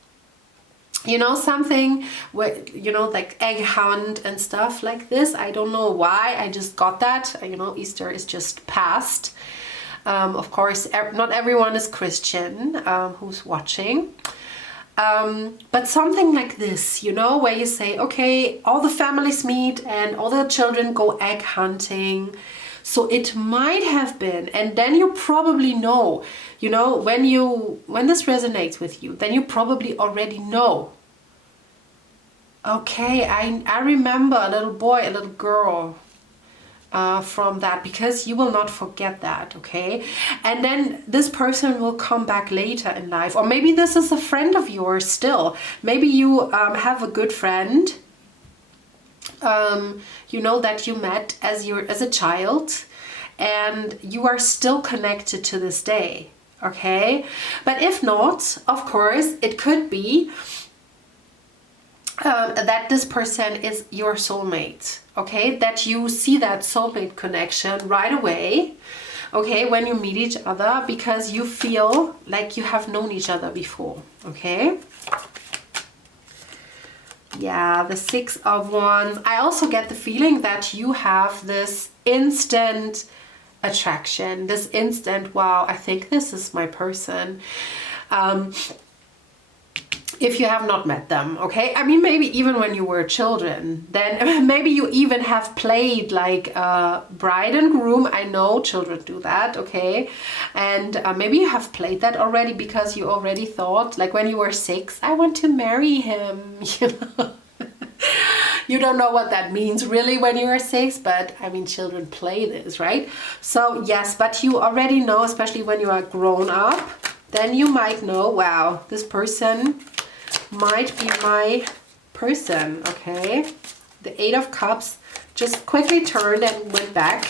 You know, something where, you know, like egg hunt and stuff like this. I don't know why, I just got that. You know, Easter is just past. Of course, not everyone is Christian who's watching. But something like this, you know, where you say, okay, all the families meet and all the children go egg hunting. So it might have been, and then you probably know, you know, when this resonates with you, then you probably already know. Okay, I remember a little boy, a little girl from that, because you will not forget that, okay? And then this person will come back later in life, or maybe this is a friend of yours still. Maybe you have a good friend, you know, that you met as a child, and you are still connected to this day, okay? But if not, of course, it could be that this person is your soulmate, okay? That you see that soulmate connection right away, okay, when you meet each other, because you feel like you have known each other before, okay? Yeah, the Six of Wands. I also get the feeling that you have this instant attraction, this instant, wow, I think this is my person. If you have not met them, okay? I mean, maybe even when you were children, then maybe you even have played like bride and groom. I know children do that, okay? And maybe you have played that already, because you already thought, like when you were 6, I want to marry him, you know? You don't know what that means really when you are 6, but I mean, children play this, right? So yes, but you already know, especially when you are grown up, then you might know, wow, this person might be my person, okay? The Eight of Cups just quickly turned and went back.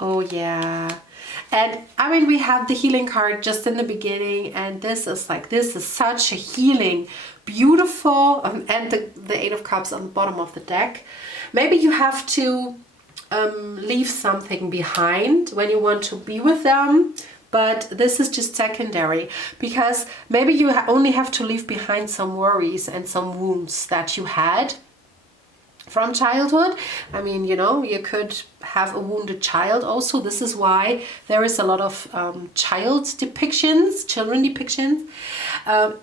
Oh yeah. And I mean, we had the healing card just in the beginning, and this is like, this is such a healing, beautiful, and the Eight of Cups on the bottom of the deck. Maybe you have to leave something behind when you want to be with them. But this is just secondary, because maybe you only have to leave behind some worries and some wounds that you had from childhood. I mean, you know, you could have a wounded child also. This is why there is a lot of children depictions.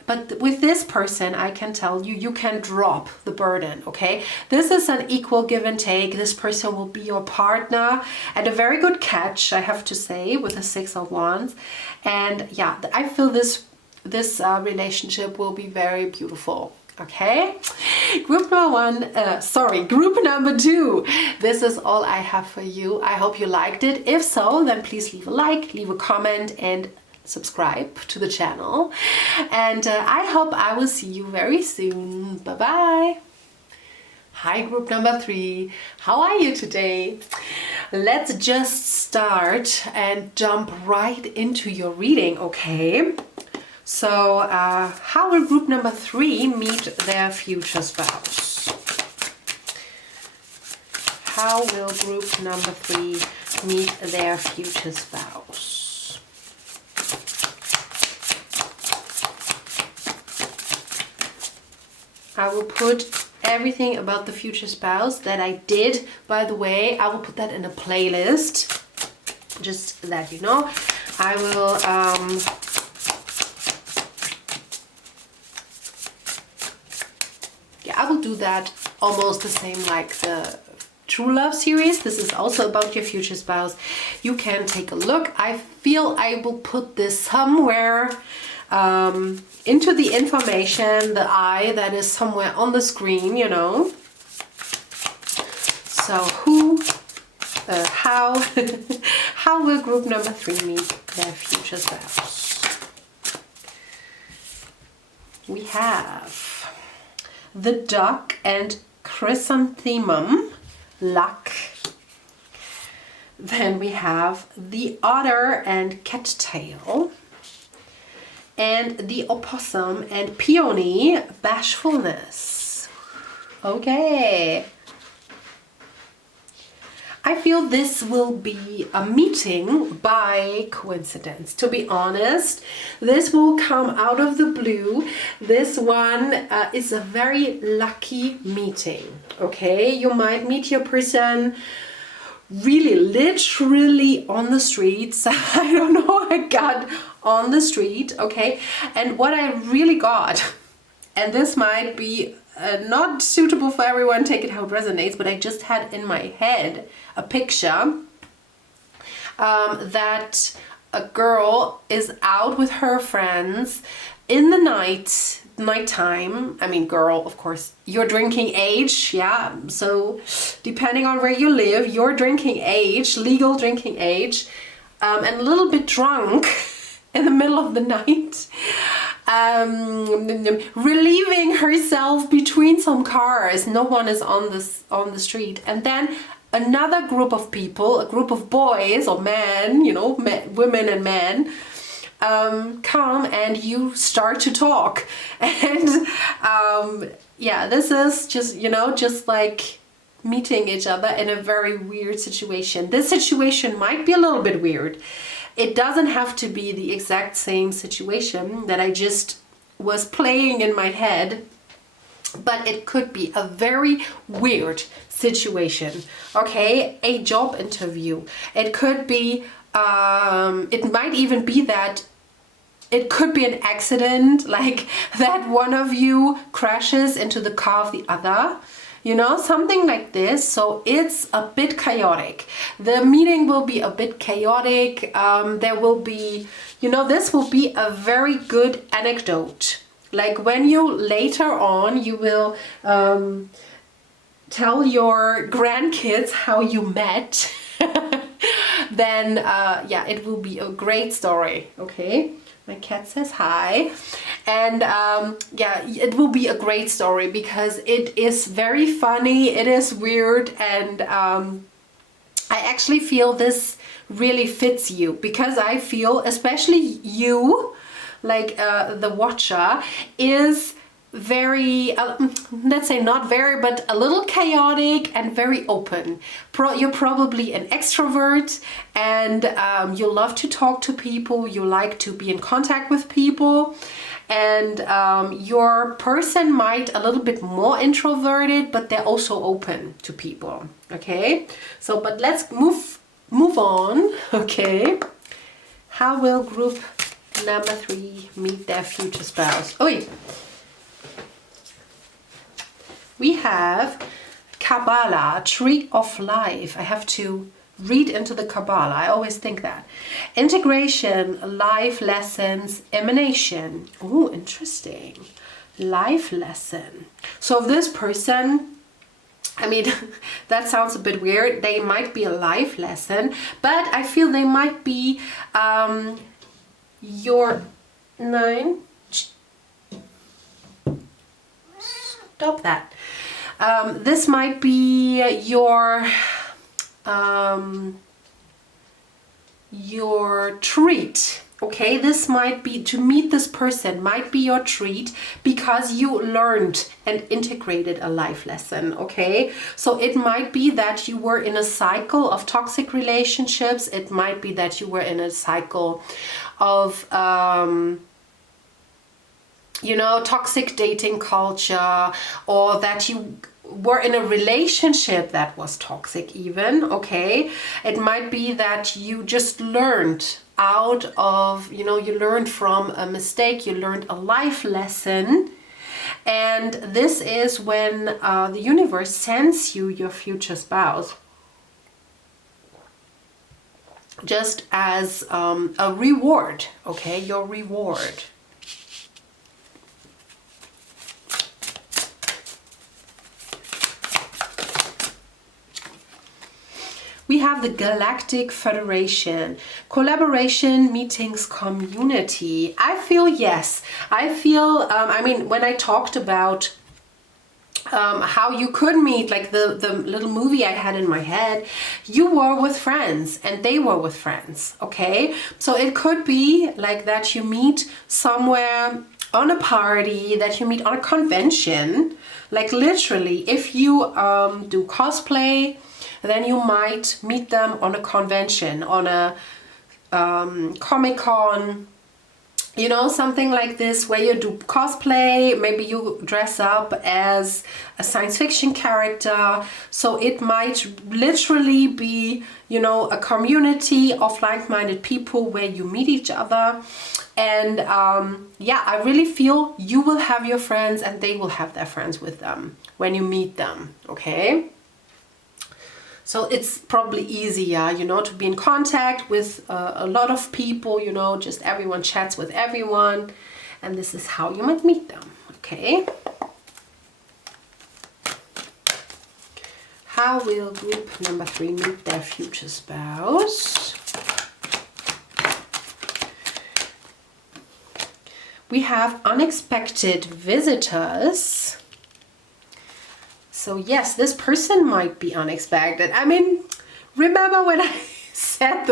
But with this person, I can tell you, you can drop the burden, okay? This is an equal give and take. This person will be your partner, and a very good catch, I have to say, with the Six of Wands. And yeah, I feel this relationship will be very beautiful. Okay, group number 2. This is all I have for you. I hope you liked it. If so, then please leave a like, leave a comment, and subscribe to the channel. And I hope I will see you very soon. Bye bye. Hi, group number 3. How are you today? Let's just start and jump right into your reading, okay? So, how will group number 3 meet their future spouse? How will group number 3 meet their future spouse? I will put everything about the future spouse that I did, by the way, I will put that in a playlist, just that you know. I will I will do that almost the same like the True Love series. This is also about your future spouse. You can take a look. I feel I will put this somewhere into the information, the eye that is somewhere on the screen, you know. So how how will group number 3 meet their future spouse? We have the Duck and Chrysanthemum, luck. Then we have the Otter and Cattail. and the opossum and peony, bashfulness. Okay. I feel this will be a meeting by coincidence. To be honest, this will come out of the blue. This one is a very lucky meeting, okay? You might meet your person really literally on the streets. I don't know what I got on the street, okay? And what I really got, and this might be not suitable for everyone, take it how it resonates, but I just had in my head a picture that a girl is out with her friends in the nighttime. I mean, girl, of course, your drinking age, yeah. So depending on where you live, your drinking age, legal drinking age, and a little bit drunk in the middle of the night. Relieving herself between some cars. No one is on the street, and then another group of people, a group of boys or men, you know, women and men, come and you start to talk, and yeah, this is just, you know, just like meeting each other in a very weird situation. This situation might be a little bit weird. It doesn't have to be the exact same situation that I just was playing in my head, but it could be a very weird situation. Okay, a job interview. It could be, it might even be that it could be an accident, like that one of you crashes into the car of the other. You know, something like this. So it's a bit chaotic. The meeting will be a bit chaotic. There will be, you know, this will be a very good anecdote. Like when you later on, you will tell your grandkids how you met, then yeah, it will be a great story. Okay. My cat says hi, and yeah, it will be a great story because it is very funny, it is weird, and I actually feel this really fits you, because I feel, especially you, like the watcher, is very, let's say not very, but a little chaotic and very open. You're probably an extrovert, and you love to talk to people, you like to be in contact with people, and your person might a little bit more introverted, but they're also open to people. Okay, so but let's move on. Okay, how will group number 3 meet their future spouse? Oh wait. We have Kabbalah, Tree of Life. I have to read into the Kabbalah. I always think that. Integration, life lessons, emanation. Oh, interesting. Life lesson. So this person, I mean, that sounds a bit weird. They might be a life lesson, but I feel they might be your 9. Stop that. This might be your treat. Okay, this might be, to meet this person might be your treat because you learned and integrated a life lesson. Okay, so it might be that you were in a cycle of toxic relationships. It might be that you were in a cycle of you know, toxic dating culture, or that you were in a relationship that was toxic even. Okay, it might be that you just learned out of, you know, you learned from a mistake, you learned a life lesson, and this is when the universe sends you your future spouse, just as a reward. Okay, your reward. We have the Galactic Federation, collaboration, meetings, community. I feel yes. I feel, I mean, when I talked about how you could meet, like the little movie I had in my head, you were with friends and they were with friends, okay? So it could be like that you meet somewhere on a party, that you meet on a convention, like literally, if you do cosplay, then you might meet them on a convention, on a Comic-Con, you know, something like this, where you do cosplay, maybe you dress up as a science fiction character. So it might literally be, you know, a community of like-minded people where you meet each other. And yeah, I really feel you will have your friends and they will have their friends with them when you meet them, okay? So it's probably easier, you know, to be in contact with a lot of people, you know, just everyone chats with everyone. And this is how you might meet them, okay? How will group number 3 meet their future spouse? We have unexpected visitors. So yes, this person might be unexpected. I mean, remember when I said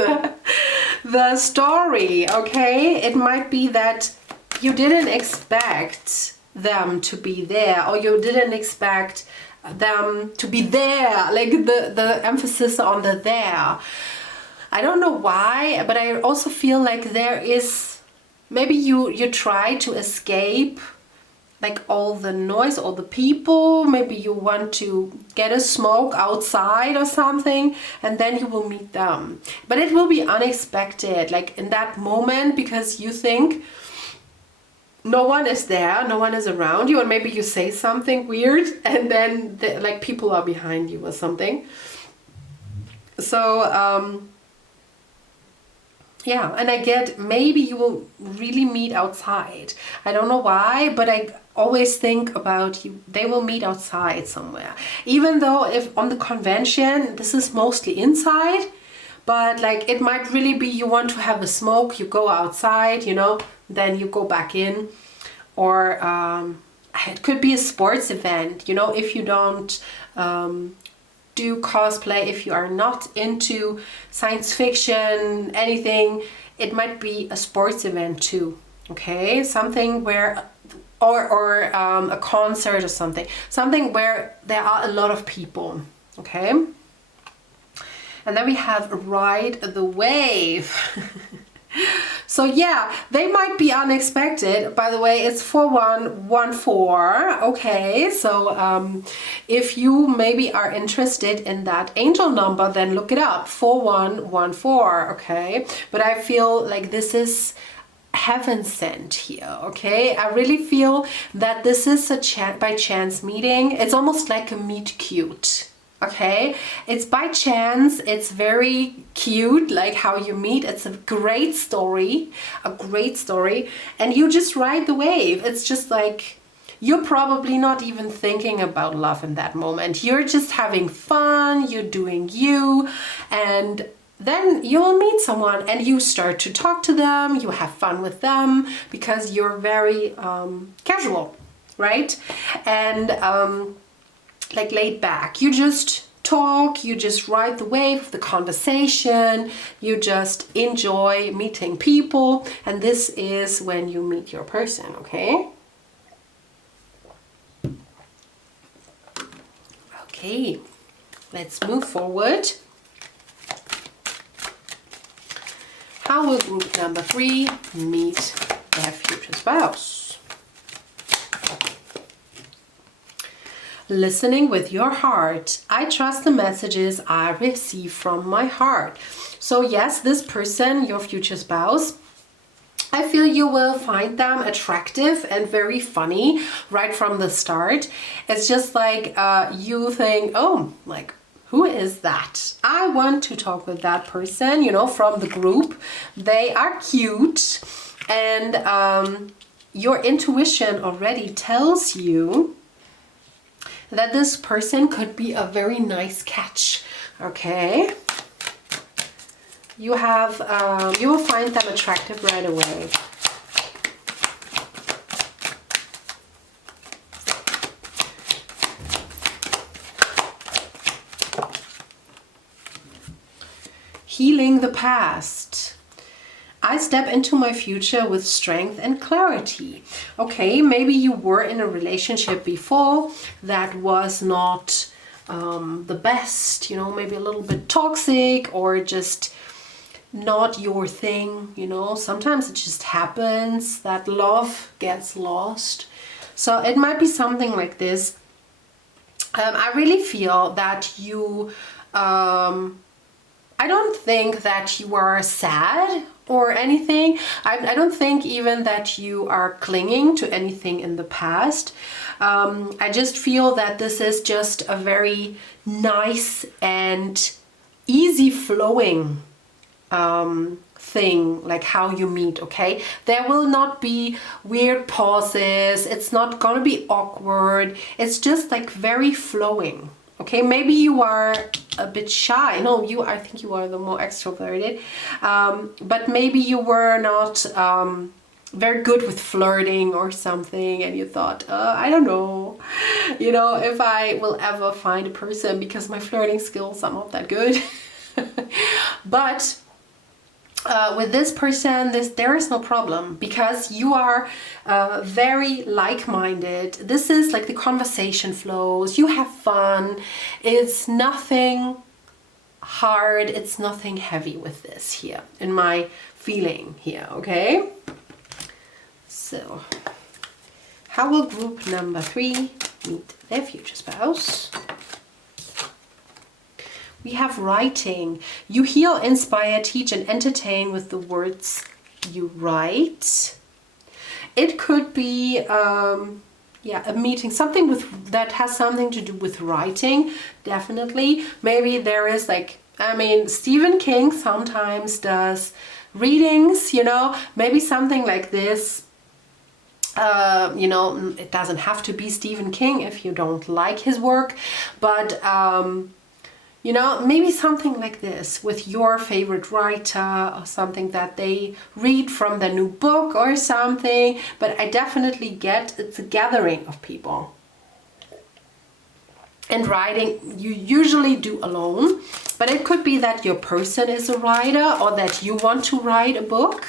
the story, okay? It might be that you didn't expect them to be there, or you didn't expect them to be there, like the emphasis on the there. I don't know why, but I also feel like there is, maybe you try to escape like all the noise, all the people. Maybe you want to get a smoke outside or something, and then you will meet them. But it will be unexpected, like in that moment, because you think no one is there, no one is around you, and maybe you say something weird, and then like people are behind you or something. So yeah, and I get maybe you will really meet outside. I don't know why, but I always think about you. They will meet outside somewhere. Even though if on the convention, this is mostly inside, but like it might really be you want to have a smoke, you go outside, you know, then you go back in. Or it could be a sports event, you know, if you don't do cosplay, if you are not into science fiction, anything, it might be a sports event too, okay? Something where, or a concert or something where there are a lot of people, okay? And then we have ride the wave. So yeah, they might be unexpected. By the way, it's 4114. Okay, so if you maybe are interested in that angel number, then look it up, 4114. Okay, but I feel like this is heaven sent here. Okay, I really feel that this is a by chance meeting. It's almost like a meet cute. Okay, it's by chance, it's very cute, like how you meet. It's a great story, and you just ride the wave. It's just like, you're probably not even thinking about love in that moment. You're just having fun, you're doing you, and then you'll meet someone and you start to talk to them, you have fun with them, because you're very casual, right? And like laid back. You just talk, you just ride the wave of the conversation, you just enjoy meeting people, and this is when you meet your person, okay? Okay, let's move forward. How will group number 3 meet their future spouse? Listening with your heart. I trust the messages I receive from my heart. So yes, this person, your future spouse, I feel you will find them attractive and very funny right from the start. It's just like you think, oh, like, who is that? I want to talk with that person, you know, from the group. They are cute, and your intuition already tells you that this person could be a very nice catch, okay? You have, you will find them attractive right away. healing the past. I step into my future with strength and clarity. Okay, maybe you were in a relationship before that was not the best, you know, maybe a little bit toxic or just not your thing, you know. Sometimes it just happens that love gets lost. So it might be something like this. I really feel that you, I don't think that you are sad or anything. I don't think even that you are clinging to anything in the past. I just feel that this is just a very nice and easy flowing thing, like how you meet. Okay, there will not be weird pauses, it's not gonna be awkward, it's just like very flowing. Okay, maybe you are a bit shy. No, you, I think you are the more extroverted, but maybe you were not very good with flirting or something, and you thought, I don't know, you know, if I will ever find a person, because my flirting skills are not that good. But with this person, there is no problem, because you are very like-minded. This is like the conversation flows, you have fun, it's nothing hard, it's nothing heavy with this here, in my feeling here. Okay, so how will group number 3 meet their future spouse? We have writing. You heal, inspire, teach, and entertain with the words you write. It could be, yeah, a meeting, something with that has something to do with writing, definitely. Maybe there is like, I mean, Stephen King sometimes does readings, you know, maybe something like this. You know, it doesn't have to be Stephen King if you don't like his work, but you know, maybe something like this with your favorite writer, or something that they read from their new book or something. But I definitely get it's a gathering of people. And writing you usually do alone, but it could be that your person is a writer, or that you want to write a book.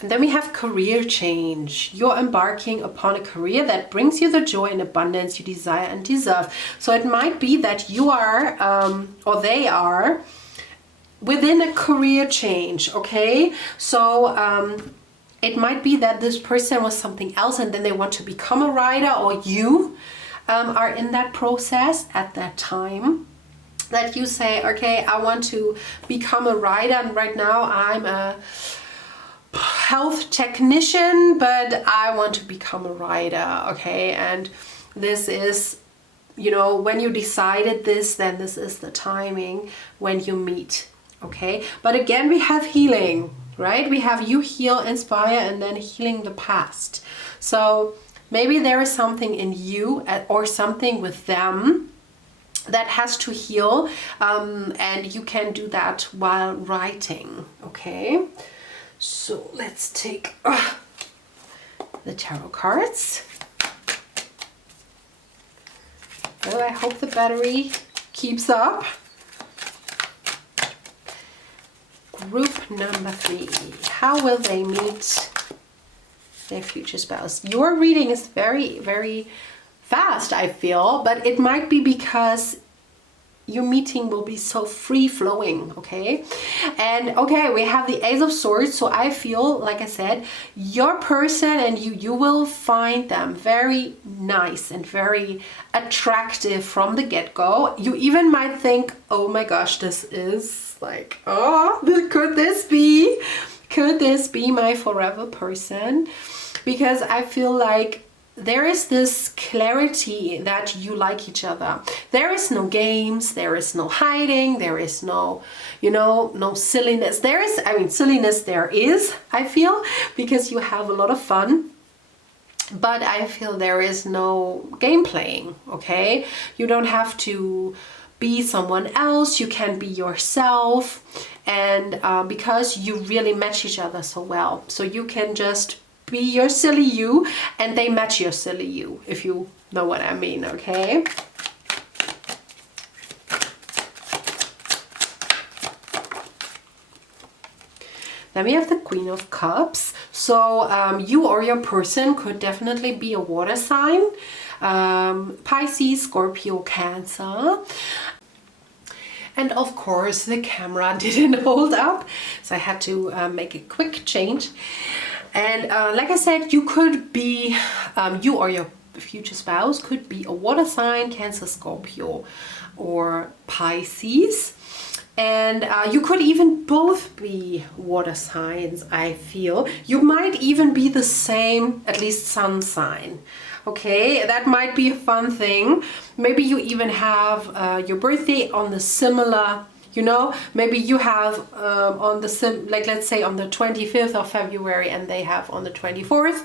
And then we have career change. You're embarking upon a career that brings you the joy and abundance you desire and deserve. So it might be that you are, or they are, within a career change, okay? So it might be that this person was something else and then they want to become a writer, or you are in that process at that time. That you say, okay, I want to become a writer, and right now I'm a health technician, but I want to become a writer. Okay, and this is, you know, when you decided this, then this is the timing when you meet. Okay, but again, we have healing, right? We have you heal, inspire, and then healing the past. So maybe there is something in you or something with them that has to heal, and you can do that while writing. Okay, so let's take the tarot cards. Oh, I hope the battery keeps up. Group number 3. How will they meet their future spouse? Your reading is very, very fast, I feel, but it might be because your meeting will be so free-flowing, okay? And okay, we have the Ace of Swords, so I feel, like I said, your person and you will find them very nice and very attractive from the get-go. You even might think, oh my gosh, this is like, oh, could this be my forever person? Because I feel like there is this clarity that you like each other. There is no games, there is no hiding, there is no, you know, no silliness. There is, I mean, silliness there is, I feel, because you have a lot of fun. But I feel there is no game playing, okay? You don't have to be someone else, you can be yourself. And because you really match each other so well. So you can just be your silly you, and they match your silly you, if you know what I mean, okay? Then we have the Queen of Cups. So you or your person could definitely be a water sign. Pisces, Scorpio, Cancer. And of course the camera didn't hold up, so I had to make a quick change. And like I said, you could be, you or your future spouse could be a water sign, Cancer, Scorpio, or Pisces. And you could even both be water signs, I feel. You might even be the same, at least sun sign. Okay, that might be a fun thing. Maybe you even have your birthday on the similar, you know, maybe you have on the, like let's say on the 25th of February and they have on the 24th.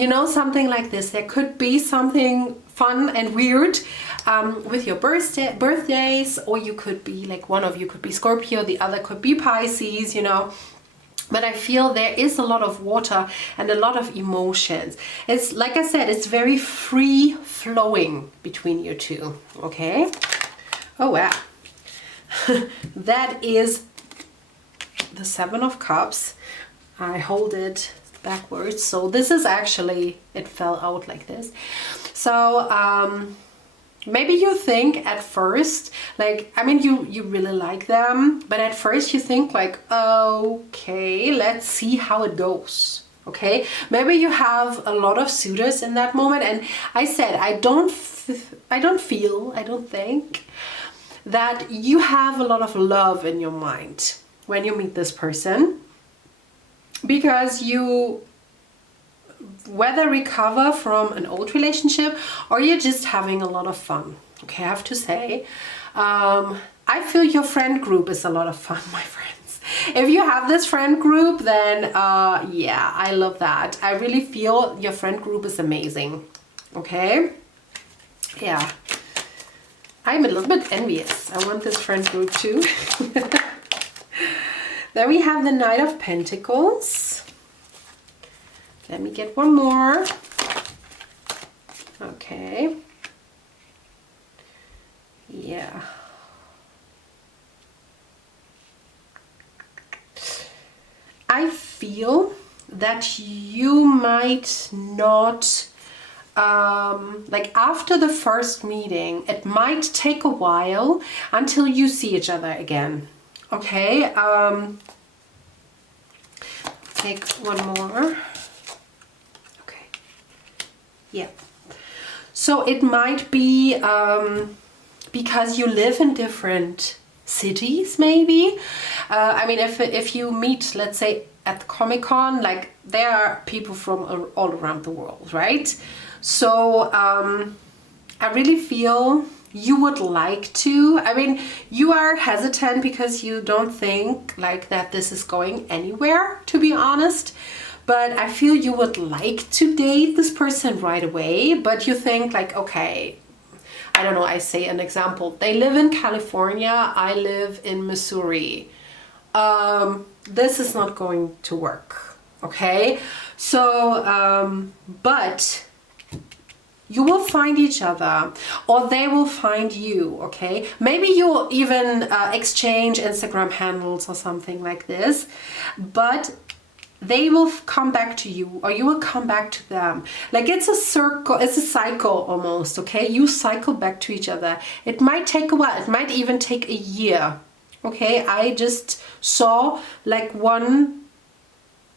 You know, something like this. There could be something fun and weird with your birthdays, or you could be like, one of you could be Scorpio, the other could be Pisces, you know. But I feel there is a lot of water and a lot of emotions. It's like I said, it's very free flowing between you two, okay? Oh wow. That is the Seven of Cups. I hold it backwards, so this is actually, it fell out like this. So maybe you think at first, like, I mean, you really like them, but at first you think like, okay, let's see how it goes. Okay, maybe you have a lot of suitors in that moment, and I said I don't think that you have a lot of love in your mind when you meet this person, because you whether recover from an old relationship or you're just having a lot of fun. Okay, I have to say, I feel your friend group is a lot of fun, my friends. If you have this friend group, then yeah, I love that. I really feel your friend group is amazing. Okay, yeah, I'm a little bit envious. I want this friend group too. Then we have the Knight of Pentacles. Let me get one more. Okay. Yeah. I feel that you might not, like after the first meeting, it might take a while until you see each other again. Okay. Take one more. Yeah, so it might be because you live in different cities, maybe. I mean, if you meet, let's say, at the Comic-Con, like there are people from all around the world, right? So I really feel you would like to. I mean, you are hesitant because you don't think like that this is going anywhere, to be honest. But I feel you would like to date this person right away, but you think like, okay, I don't know, I say an example. They live in California, I live in Missouri. This is not going to work, okay? So, but you will find each other, or they will find you, okay? Maybe you'll even exchange Instagram handles or something like this, but they will come back to you, or you will come back to them. Like it's a circle, it's a cycle almost, okay? You cycle back to each other. It might take a while, it might even take a year, okay? I just saw like one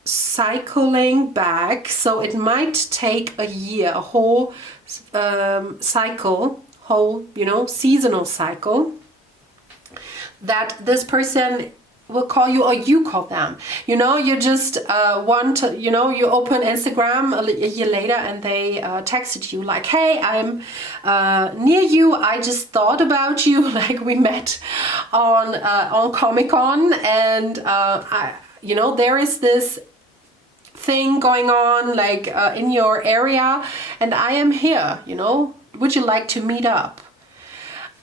cycling back, so it might take a year, a whole cycle, whole, you know, seasonal cycle, that this person will call you or you call them. You know, you just want to, you know, you open Instagram a year later and they texted you like, hey, I'm near you, I just thought about you, like we met on Comic-Con, and you know, there is this thing going on like in your area and I am here, you know, would you like to meet up?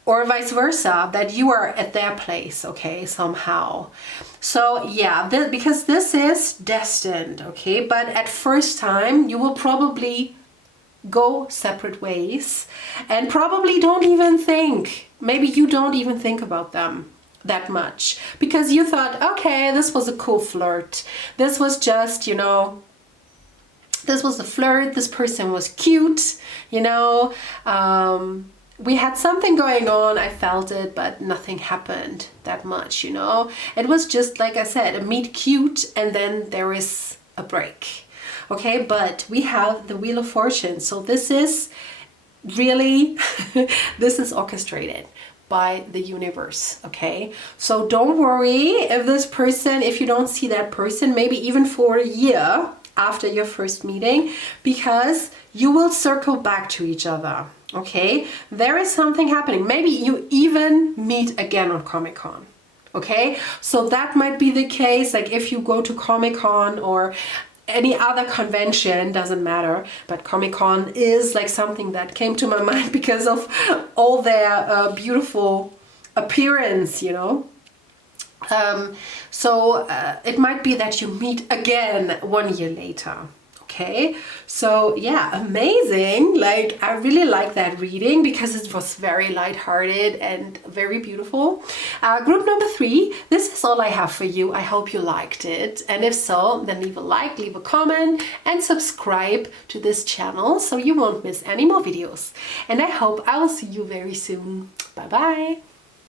or vice versa, that you are at their place, okay, somehow. So yeah, because this is destined, okay, but at first time you will probably go separate ways and probably don't even think, maybe you don't even think about them that much, because you thought, okay, this was a cool flirt, this was just, you know, this was a flirt, this person was cute, you know, we had something going on, I felt it, but nothing happened that much, you know. It was just, like I said, a meet cute, and then there is a break. Okay, but we have the Wheel of Fortune. So this is really, this is orchestrated by the universe, okay? So don't worry if this person, if you don't see that person, maybe even for a year after your first meeting, because you will circle back to each other. Okay, there is something happening. Maybe you even meet again on Comic-Con. Okay, so that might be the case. Like if you go to Comic-Con or any other convention, doesn't matter, but Comic-Con is like something that came to my mind because of all their beautiful appearance, you know. So it might be that you meet again 1 year later. Okay, so yeah, amazing. Like I really like that reading because it was very lighthearted and very beautiful. Group number 3, this is all I have for you. I hope you liked it, and if so, then leave a like, leave a comment, and subscribe to this channel so you won't miss any more videos. And I hope I will see you very soon. Bye bye.